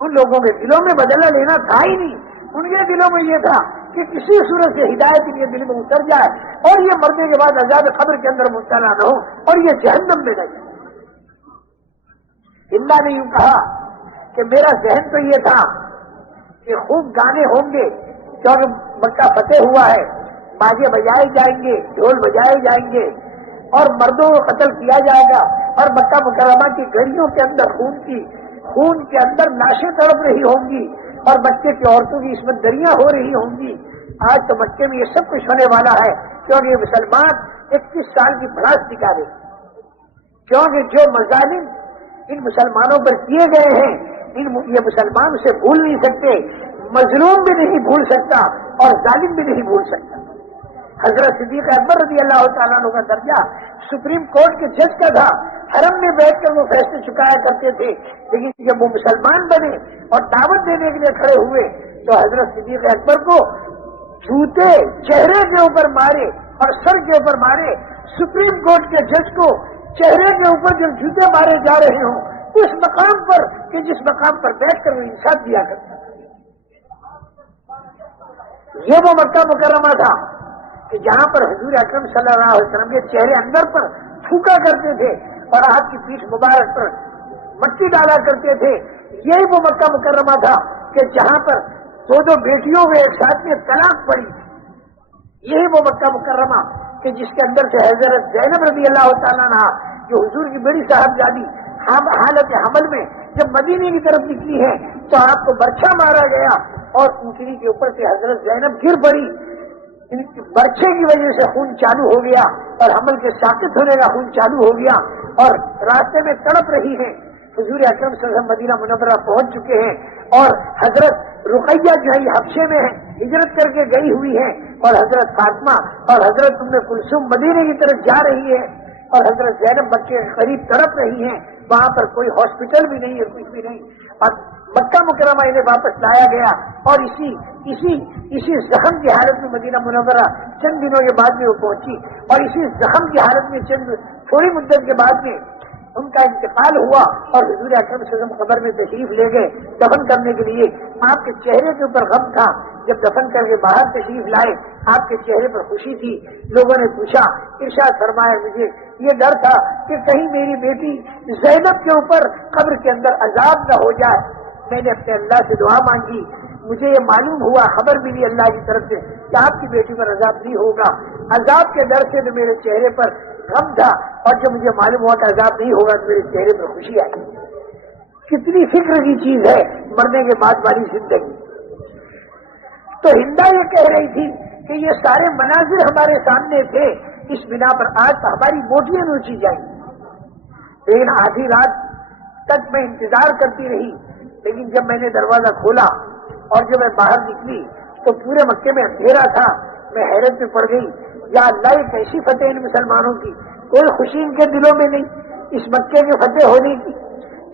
ان لوگوں کے دلوں میں بدلہ لینا تھا ہی نہیں، ان کے دلوں میں یہ تھا کہ کسی صورت سے ہدایت ان کے دل میں اتر جائے اور یہ مرنے کے بعد عذاب قبر کے اندر مبتلا نہ ہو اور یہ جہنم میں نہ جائے۔ اللہ نے یوں کہا کہ میرا ذہن تو یہ تھا کہ خوب گانے ہوں گے کیونکہ مکہ فتح ہوا ہے، باجے بجائے جائیں گے، ڈھول بجائے جائیں گے اور مردوں کو قتل کیا جائے گا اور مکہ مکرمہ کی گلیوں کے اندر خون کے اندر لاشیں تڑپ رہی ہوں گی اور بچے کی عورتوں کی عصمت دریاں ہو رہی ہوں گی۔ آج تو مکے میں یہ سب کچھ ہونے والا ہے کیونکہ یہ مسلمان 21 سال کی بھڑاس دکھا دے، کیونکہ جو مظالم ان مسلمانوں پر کیے گئے ہیں یہ مسلمان اسے بھول نہیں سکتے، مظلوم بھی نہیں بھول سکتا اور ظالم بھی نہیں بھول سکتا۔ حضرت صدیق اکبر رضی اللہ تعالیٰ عنہ کا درجہ سپریم کورٹ کے جج کا تھا، حرم میں بیٹھ کر وہ فیصلے چکایا کرتے تھے، لیکن جب وہ مسلمان بنے اور دعوت دینے کے لیے کھڑے ہوئے تو حضرت صدیق اکبر کو جوتے چہرے کے اوپر مارے اور سر کے اوپر مارے۔ سپریم کورٹ کے جج کو چہرے کے اوپر جب جوتے مارے جا رہے ہوں اس مقام پر کہ جس مقام پر بیٹھ کر وہ انصاف دیا کرتا، یہ وہ مکہ مکرمہ تھا کہ جہاں پر حضور اکرم صلی اللہ علیہ وسلم کے چہرے اندر پر تھوکا کرتے تھے اور آپ کی پیٹھ مبارک پر مٹی ڈالا کرتے تھے۔ یہی وہ مکہ مکرمہ تھا کہ جہاں پر دو بیٹیوں میں ایک ساتھ میں طلاق پڑی، یہی وہ مکہ مکرمہ کہ جس کے اندر سے حضرت زینب رضی اللہ تعالیٰ عنہا جو حضور کی بڑی صاحبزادی حالت حمل میں جب مدینے کی طرف نکلی ہے تو آپ کو برچھا مارا گیا اور اونٹنی کے اوپر سے حضرت زینب گر پڑی، برچھے کی وجہ سے خون چالو ہو گیا اور حمل کے ساقط ہونے کا خون چالو ہو گیا اور راستے میں تڑپ رہی ہیں۔ حضور اکرم صلی اللہ علیہ وسلم مدینہ منورہ پہنچ چکے ہیں اور حضرت رقیہ جو ہے یہ حبشے میں ہے، ہجرت کر کے گئی ہوئی ہے اور حضرت فاطمہ اور حضرت ام کلثوم مدینے کی طرف جا رہی ہے اور حضرت زینب بچے کے قریب تڑپ رہی ہیں، وہاں پر کوئی ہاسپٹل بھی نہیں ہے، کچھ بھی نہیں، اور مکہ مکرمہ انہیں واپس لایا گیا اور اسی زخم کی حالت میں مدینہ منورہ چند دنوں کے بعد میں وہ پہنچی اور اسی زخم کی حالت میں تھوڑی مدت کے بعد میں ان کا انتقال ہوا اور حضور اکرم صلی اللہ علیہ وسلم قبر میں تشریف لے گئے دفن کرنے کے لیے۔ آپ کے چہرے کے اوپر غم تھا، جب دفن کر کے باہر تشریف لائے آپ کے چہرے پر خوشی تھی۔ لوگوں نے پوچھا، ارشاد فرمایا مجھے یہ ڈر تھا کہ کہیں میری بیٹی زینب کے اوپر قبر کے اندر عذاب نہ ہو جائے۔ میں نے اپنے اللہ سے دعا مانگی، مجھے یہ معلوم ہوا، خبر ملی اللہ کی طرف سے کہ آپ کی بیٹی پر عذاب نہیں ہوگا۔ عذاب کے ڈر سے تو میرے چہرے پر غم تھا اور جب مجھے معلوم ہوا کہ عذاب نہیں ہوگا تو میرے چہرے پر خوشی آئی۔ کتنی فکر کی چیز ہے مرنے کے بعد والی زندگی۔ تو ہندا یہ کہہ رہی تھی کہ یہ سارے مناظر ہمارے سامنے تھے، اس بنا پر آج ہماری بوٹیاں نوچی جائیں، لیکن آدھی رات تک میں انتظار کرتی رہی، لیکن جب میں نے دروازہ کھولا اور جب میں باہر نکلی تو پورے مکے میں اندھیرا تھا۔ میں حیرت میں پڑ گئی، یا اللہ یہ کیسی فتح ان مسلمانوں کی، کوئی خوشی ان کے دلوں میں نہیں اس مکے کے فتح ہونے کی۔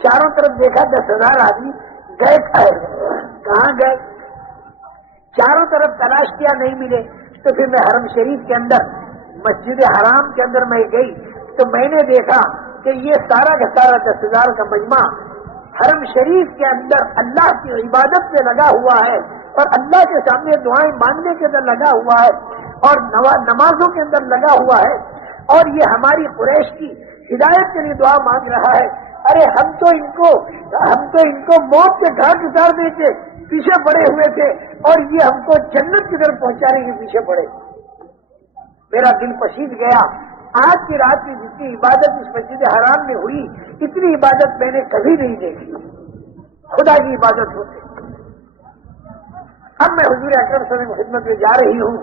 چاروں طرف دیکھا 10,000 آدمی گئے، کہاں گئے؟ چاروں طرف تلاش کیا، نہیں ملے۔ تو پھر میں حرم شریف کے اندر مسجد حرام کے اندر میں گئی تو میں نے دیکھا کہ یہ سارا کا سارا 10,000 کا مجمع حرم شریف کے اندر اللہ کی عبادت میں لگا ہوا ہے اور اللہ کے سامنے دعائیں مانگنے کے اندر لگا ہوا ہے اور نمازوں کے اندر لگا ہوا ہے اور یہ ہماری قریش کی ہدایت کے لیے دعا مانگ رہا ہے۔ ارے ہم تو ان کو موت کے گھاٹ اتارنے کے پیچھے پڑے ہوئے تھے اور یہ ہم کو جنت کی طرف پہنچانے کے پیچھے پڑے۔ میرا دل پسیج گیا۔ آج کی رات میں جتنی عبادت اس مسجد حرام میں ہوئی اتنی عبادت میں نے کبھی نہیں دیکھی، خدا کی عبادت ہوتی۔ اب میں حضور اکرم صلی اللہ علیہ وسلم کی خدمت میں جا رہی ہوں.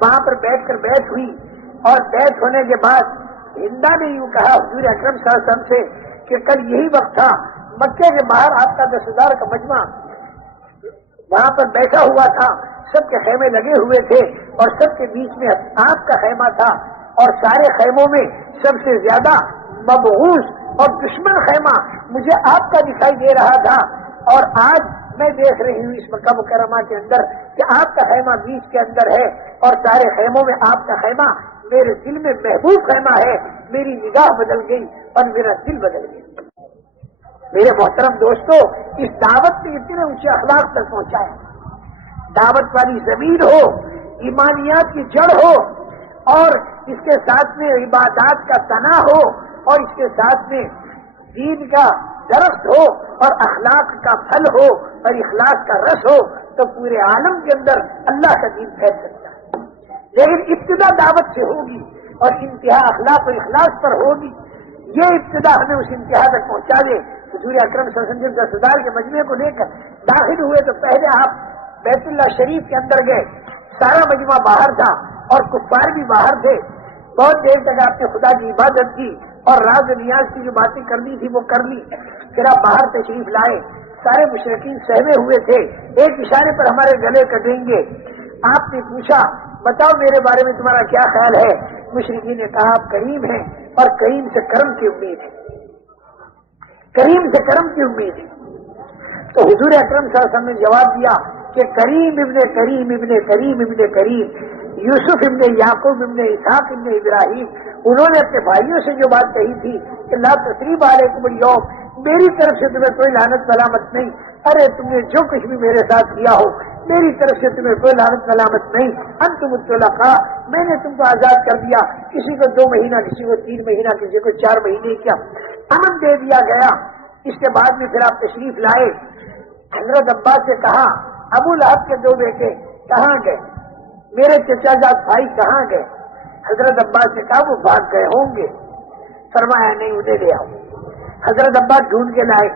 وہاں پر بیٹھ کر بیعت ہوئی اور بیعت ہونے کے بعد ہندا نے یوں کہا حضور اکرم صلی اللہ علیہ وسلم سے کہ کل یہی وقت تھا مکے کے باہر آپ کا 10,000 کا مجمع وہاں پر بیٹھا ہوا تھا, سب کے خیمے لگے ہوئے تھے اور سب کے بیچ میں آپ کا خیمہ تھا اور سارے خیموں میں سب سے زیادہ مبغوض اور دشمن خیمہ مجھے آپ کا دکھائی دے رہا تھا. اور آج میں دیکھ رہی ہوں اس مکہ مکرمہ کے اندر کہ آپ کا خیمہ بیچ کے اندر ہے اور سارے خیموں میں آپ کا خیمہ میرے دل میں محبوب خیمہ ہے. میری نگاہ بدل گئی اور میرا دل بدل گیا. میرے محترم دوستو, اس دعوت میں اتنے اونچے اخلاق تک پہنچائے. دعوت والی زمین ہو, ایمانیات کی جڑ ہو اور اس کے ساتھ میں عبادات کا تنا ہو اور اس کے ساتھ میں دین کا درخت ہو اور اخلاق کا پھل ہو اور اخلاق کا رس ہو تو پورے عالم کے اندر اللہ کا دین پھیل سکتا ہے. لیکن ابتدا دعوت سے ہوگی اور انتہا اخلاق و اخلاص پر ہوگی. یہ ابتدا ہمیں اس انتہا تک پہنچا دے. حضور اکرم صلی اللہ علیہ وسلم 10,000 کے مجمع کو لے کر داخل ہوئے تو پہلے آپ بیت اللہ شریف کے اندر گئے. سارا مجمع باہر تھا اور کفار بھی باہر تھے. بہت دیر تک آپ نے خدا کی عبادت کی اور راز و نیاز کی جو باتیں کرنی تھی وہ کر لی. پھر آپ باہر تشریف لائے. سارے مشرکین سہمے ہوئے تھے, ایک اشارے پر ہمارے گلے کٹیں گے. آپ نے پوچھا بتاؤ میرے بارے میں تمہارا کیا خیال ہے. مشرکین نے کہا آپ کریم ہیں اور کریم سے کرم کی امید ہے, کریم سے کرم کی امید ہے. تو حضور اکرم صلی اللہ علیہ وسلم نے جواب دیا کہ کریم ابن کریم ابن کریم ابن کریم, یوسف ابن یعقوب ابن اسحاق ابن ابراہیم, انہوں نے اپنے بھائیوں سے جو بات کہی تھی کہ لا تثریب علیکم اليوم, میری طرف سے تمہیں کوئی لعنت ملامت نہیں. ارے تم نے جو کچھ بھی میرے ساتھ کیا ہو میری طرف سے تمہیں کوئی لعنت ملامت نہیں. انتم الطلقاء, میں نے تم کو آزاد کر دیا. کسی کو 2 مہینہ, کسی کو 3 مہینہ, کسی کو 4 مہینے کیا امن دے دیا گیا. اس کے بعد میں پھر آپ تشریف لائے. حضرت عباس سے کہا ابو لہب کے 2 بیٹے کہاں گئے, میرے چچا جات بھائی کہاں گئے. حضرت عباس نے کہا وہ بھاگ گئے ہوں گے. فرمایا نہیں انہیں لے آؤ. حضرت عباس ڈھونڈ کے لائے.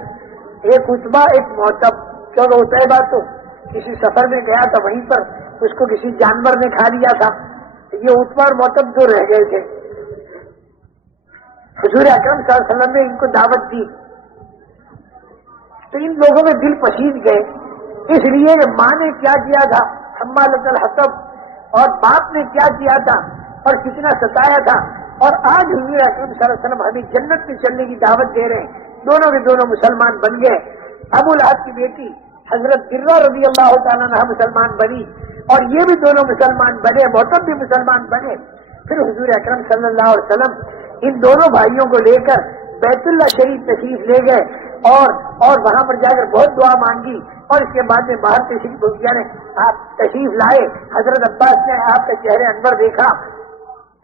ایک عتبہ ایک معتب, کیونکہ عتیبہ تو کسی سفر میں گیا تھا, وہیں پر اس کو کسی جانور نے کھا لیا تھا. یہ عتبہ اور معتب 2 رہ گئے تھے. حضور اکرم صلی اللہ علیہ وسلم نے ان کو دعوت دی تو ان لوگوں میں دل پسند گئے, اس لیے کہ ماں نے کیا کیا تھا حمالۃ الحطب اور باپ نے کیا کیا تھا اور کتنا ستایا تھا. اور آج حضور اکرم صلی اللہ علیہ وسلم ہمیں جنت میں چلنے کی دعوت دے رہے ہیں. دونوں کے دونوں مسلمان بن گئے. ابو لہب کی بیٹی حضرت برہ رضی اللہ تعالیٰ عنہ مسلمان بنی اور یہ بھی دونوں مسلمان بنے, معتب بھی مسلمان بنے. پھر حضور اکرم صلی اللہ علیہ وسلم ان دونوں بھائیوں کو لے کر بیت اللہ شریف تشریف لے گئے اور وہاں پر جا کر بہت دعا مانگی. اور اس کے بعد میں باہر تشریف یعنی آپ تشریف لائے. حضرت عباس نے آپ کا چہرے انور دیکھا,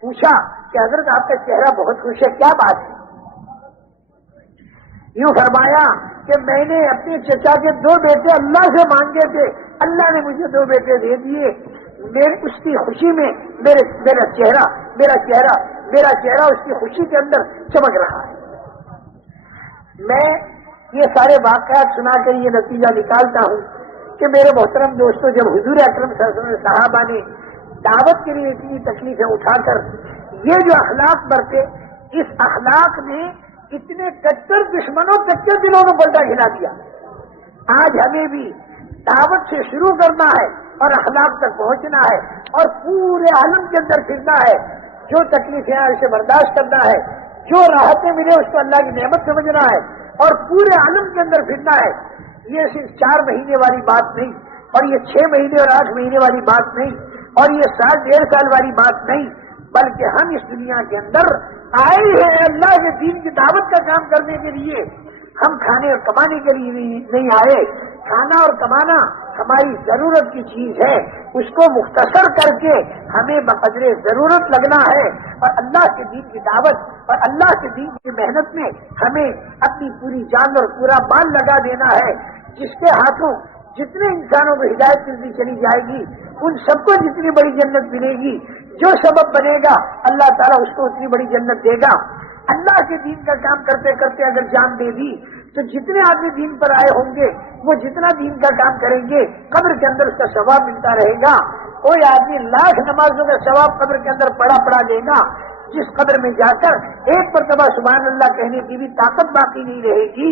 پوچھا کہ حضرت آپ کا چہرہ بہت خوش ہے, کیا بات ہے. یوں فرمایا کہ میں نے اپنے چچا کے 2 بیٹے اللہ سے مانگے تھے, اللہ نے مجھے 2 بیٹے دے دیے. اس کی خوشی میں میرا چہرہ اس کی خوشی کے اندر چمک رہا ہے. میں یہ سارے واقعات سنا کر یہ نتیجہ نکالتا ہوں کہ میرے محترم دوستوں, جب حضور اکرم صلی اللہ علیہ وسلم صحابہ نے دعوت کے لیے اتنی تکلیفیں اٹھا کر یہ جو اخلاق برتے, اس اخلاق نے اتنے کٹر دشمنوں تک کے دلوں کو پلٹا کھلا دیا. آج ہمیں بھی دعوت سے شروع کرنا ہے اور اخلاق تک پہنچنا ہے اور پورے عالم کے اندر پھرنا ہے. جو تکلیفیں ہیں اسے برداشت کرنا ہے, جو راحتیں ملے اس کو اللہ کی نعمت سمجھنا ہے اور پورے عالم کے اندر پھرنا ہے. یہ صرف 4 مہینے والی بات نہیں اور یہ 6 مہینے اور 8 مہینے والی بات نہیں اور یہ 1.5 سال والی بات نہیں, بلکہ ہم اس دنیا کے اندر آئے ہیں اللہ کے دین کی دعوت کا کام کرنے کے لیے. ہم کھانے اور کمانے کے لیے نہیں آئے. کھانا اور کمانا ہماری ضرورت کی چیز ہے, اس کو مختصر کر کے ہمیں بقدر ضرورت لگنا ہے اور اللہ کے دین کی دعوت اور اللہ کے دین کی محنت میں ہمیں اپنی پوری جان اور پورا مال لگا دینا ہے. جس کے ہاتھوں جتنے انسانوں کو ہدایت ملتی چلی جائے گی ان سب کو جتنی بڑی جنت ملے گی. جو سبب بنے گا اللہ تعالیٰ اس کو اتنی بڑی جنت دے گا. اللہ کے دین کا کام کرتے کرتے اگر جان دے دی تو جتنے آدمی دین پر آئے ہوں گے وہ جتنا دین کا کام کریں گے قبر کے اندر اس کا ثواب ملتا رہے گا. کوئی آدمی 1,00,000 نمازوں کا ثواب قبر کے اندر پڑا لے گا، جس قبر میں جا کر ایک مرتبہ سبحان اللہ کہنے کی بھی طاقت باقی نہیں رہے گی،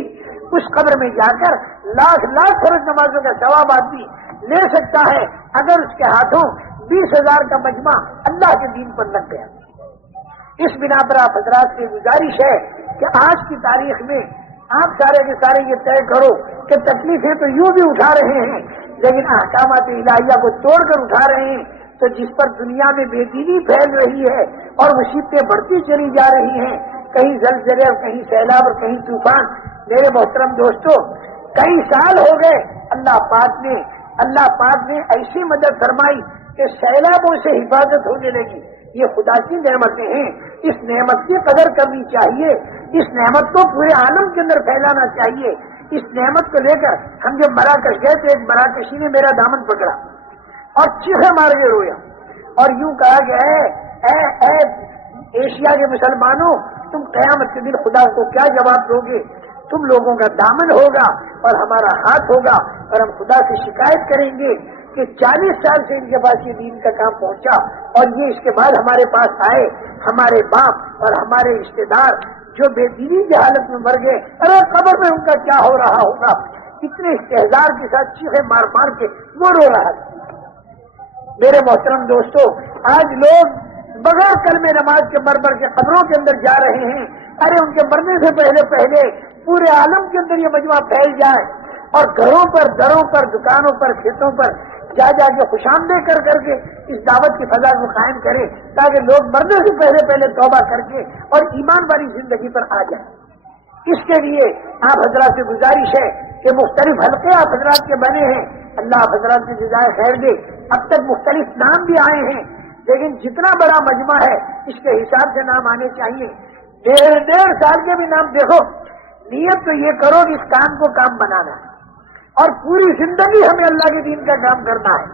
اس قبر میں جا کر 1,00,000 فرض نمازوں کا ثواب آدمی لے سکتا ہے اگر اس کے ہاتھوں 20,000 کا مجمع اللہ کے دین پر لگ گیا. اس بنا پر آپ حضرات سے گزارش ہے کہ آج کی تاریخ میں آپ سارے کے سارے یہ طے کرو کہ تکلیفیں تو یوں بھی اٹھا رہے ہیں لیکن احکامات الہیہ کو توڑ کر اٹھا رہے ہیں، تو جس پر دنیا میں بے دینی پھیل رہی ہے اور مصیبتیں بڑھتی چلی جا رہی ہیں، کہیں زلزلے اور کہیں سیلاب اور کہیں طوفان. میرے محترم دوستو، کئی سال ہو گئے اللہ پاک نے ایسی مدد فرمائی کہ سیلابوں سے حفاظت ہونے لگی. یہ خدا کی نعمتیں ہیں، اس نعمت کی قدر کرنی چاہیے، اس نعمت کو پورے عالم کے اندر پھیلانا چاہیے. اس نعمت کو لے کر ہم جب مراکش گئے تو ایک مراکشی نے میرا دامن پکڑا اور چیخے مار کے رویا اور یوں کہا کہ اے ایشیا کے مسلمانوں، تم قیامت کے دن خدا کو کیا جواب دو گے؟ تم لوگوں کا دامن ہوگا اور ہمارا ہاتھ ہوگا اور ہم خدا سے شکایت کریں گے کہ 40 سال سے ان کے پاس یہ دین کا کام پہنچا اور یہ اس کے بعد ہمارے پاس آئے، ہمارے باپ اور ہمارے رشتے دار جو بے دینی کی حالت میں مر گئے، ارے قبر میں ان کا کیا ہو رہا ہوگا. اتنے استحزار کے ساتھ چیخے مار کے وہ رو رہا تھا. میرے محترم دوستو، آج لوگ بغیر کلمہ نماز کے مر کے قبروں کے اندر جا رہے ہیں. ارے ان کے مرنے سے پہلے پورے عالم کے اندر یہ مجمع پھیل جائے اور گھروں پر، دروں پر، دکانوں پر، کھیتوں پر جا کے خوشامدید کر کے اس دعوت کی فضا کو قائم کرے تاکہ لوگ مرنے سے پہلے توبہ کر کے اور ایمان والی زندگی پر آ جائیں. اس کے لیے آپ حضرات سے گزارش ہے کہ مختلف حلقے آپ حضرات کے بنے ہیں، اللہ آپ حضرات کی جزائے خیر دے. اب تک مختلف نام بھی آئے ہیں لیکن جتنا بڑا مجمع ہے اس کے حساب سے نام آنے چاہیے. 1.5 سال کے بھی نام دیکھو. نیت تو یہ کرو کہ اس کام کو کام بنانا ہے اور پوری زندگی ہمیں اللہ کے دین کا کام کرنا ہے.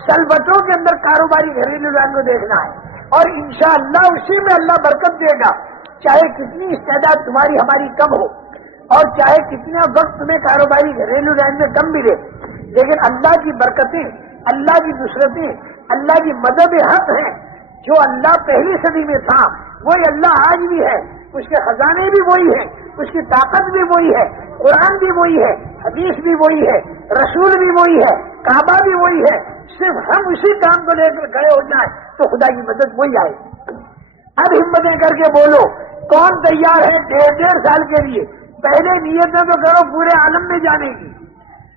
سلبتوں کے اندر کاروباری گھریلو رنگ کو دیکھنا ہے اور انشاءاللہ اسی میں اللہ برکت دے گا. چاہے کتنی استعداد تمہاری ہماری کم ہو اور چاہے کتنا وقت تمہیں کاروباری گھریلو رنگ میں کم ملے، لیکن اللہ کی برکتیں، اللہ کی نصرتیں، اللہ کی مدد حق ہیں. جو اللہ پہلی صدی میں تھا وہی اللہ آج بھی ہے. اس کے خزانے بھی وہی ہیں، اس کی طاقت بھی وہی ہے، قرآن بھی وہی ہے، حدیث بھی وہی ہے، رسول بھی وہی ہے، کعبہ بھی وہی ہے. صرف ہم اسی کام کو لے کر کھڑے ہو جائیں تو خدا کی مدد وہی آئے. اب ہمتیں کر کے بولو، کون تیار ہے 1.5 سال کے لیے؟ پہلے نیتیں تو کرو پورے عالم میں جانے کی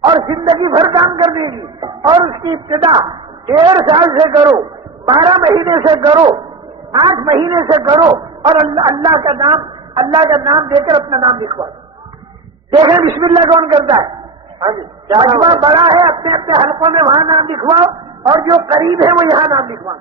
اور زندگی بھر کام کرنے کی، اور اس کی ابتدا 1.5 سال سے کرو، 12 مہینے سے کرو، 8 مہینے سے کرو اور اللہ کا نام دے کر اپنا نام لکھواؤ. دیکھیں بسم اللہ کون کرتا ہے؟ مجمع بڑا ہے، اپنے حلقوں میں وہاں نام لکھواؤ اور جو قریب ہے وہ یہاں نام لکھواؤ.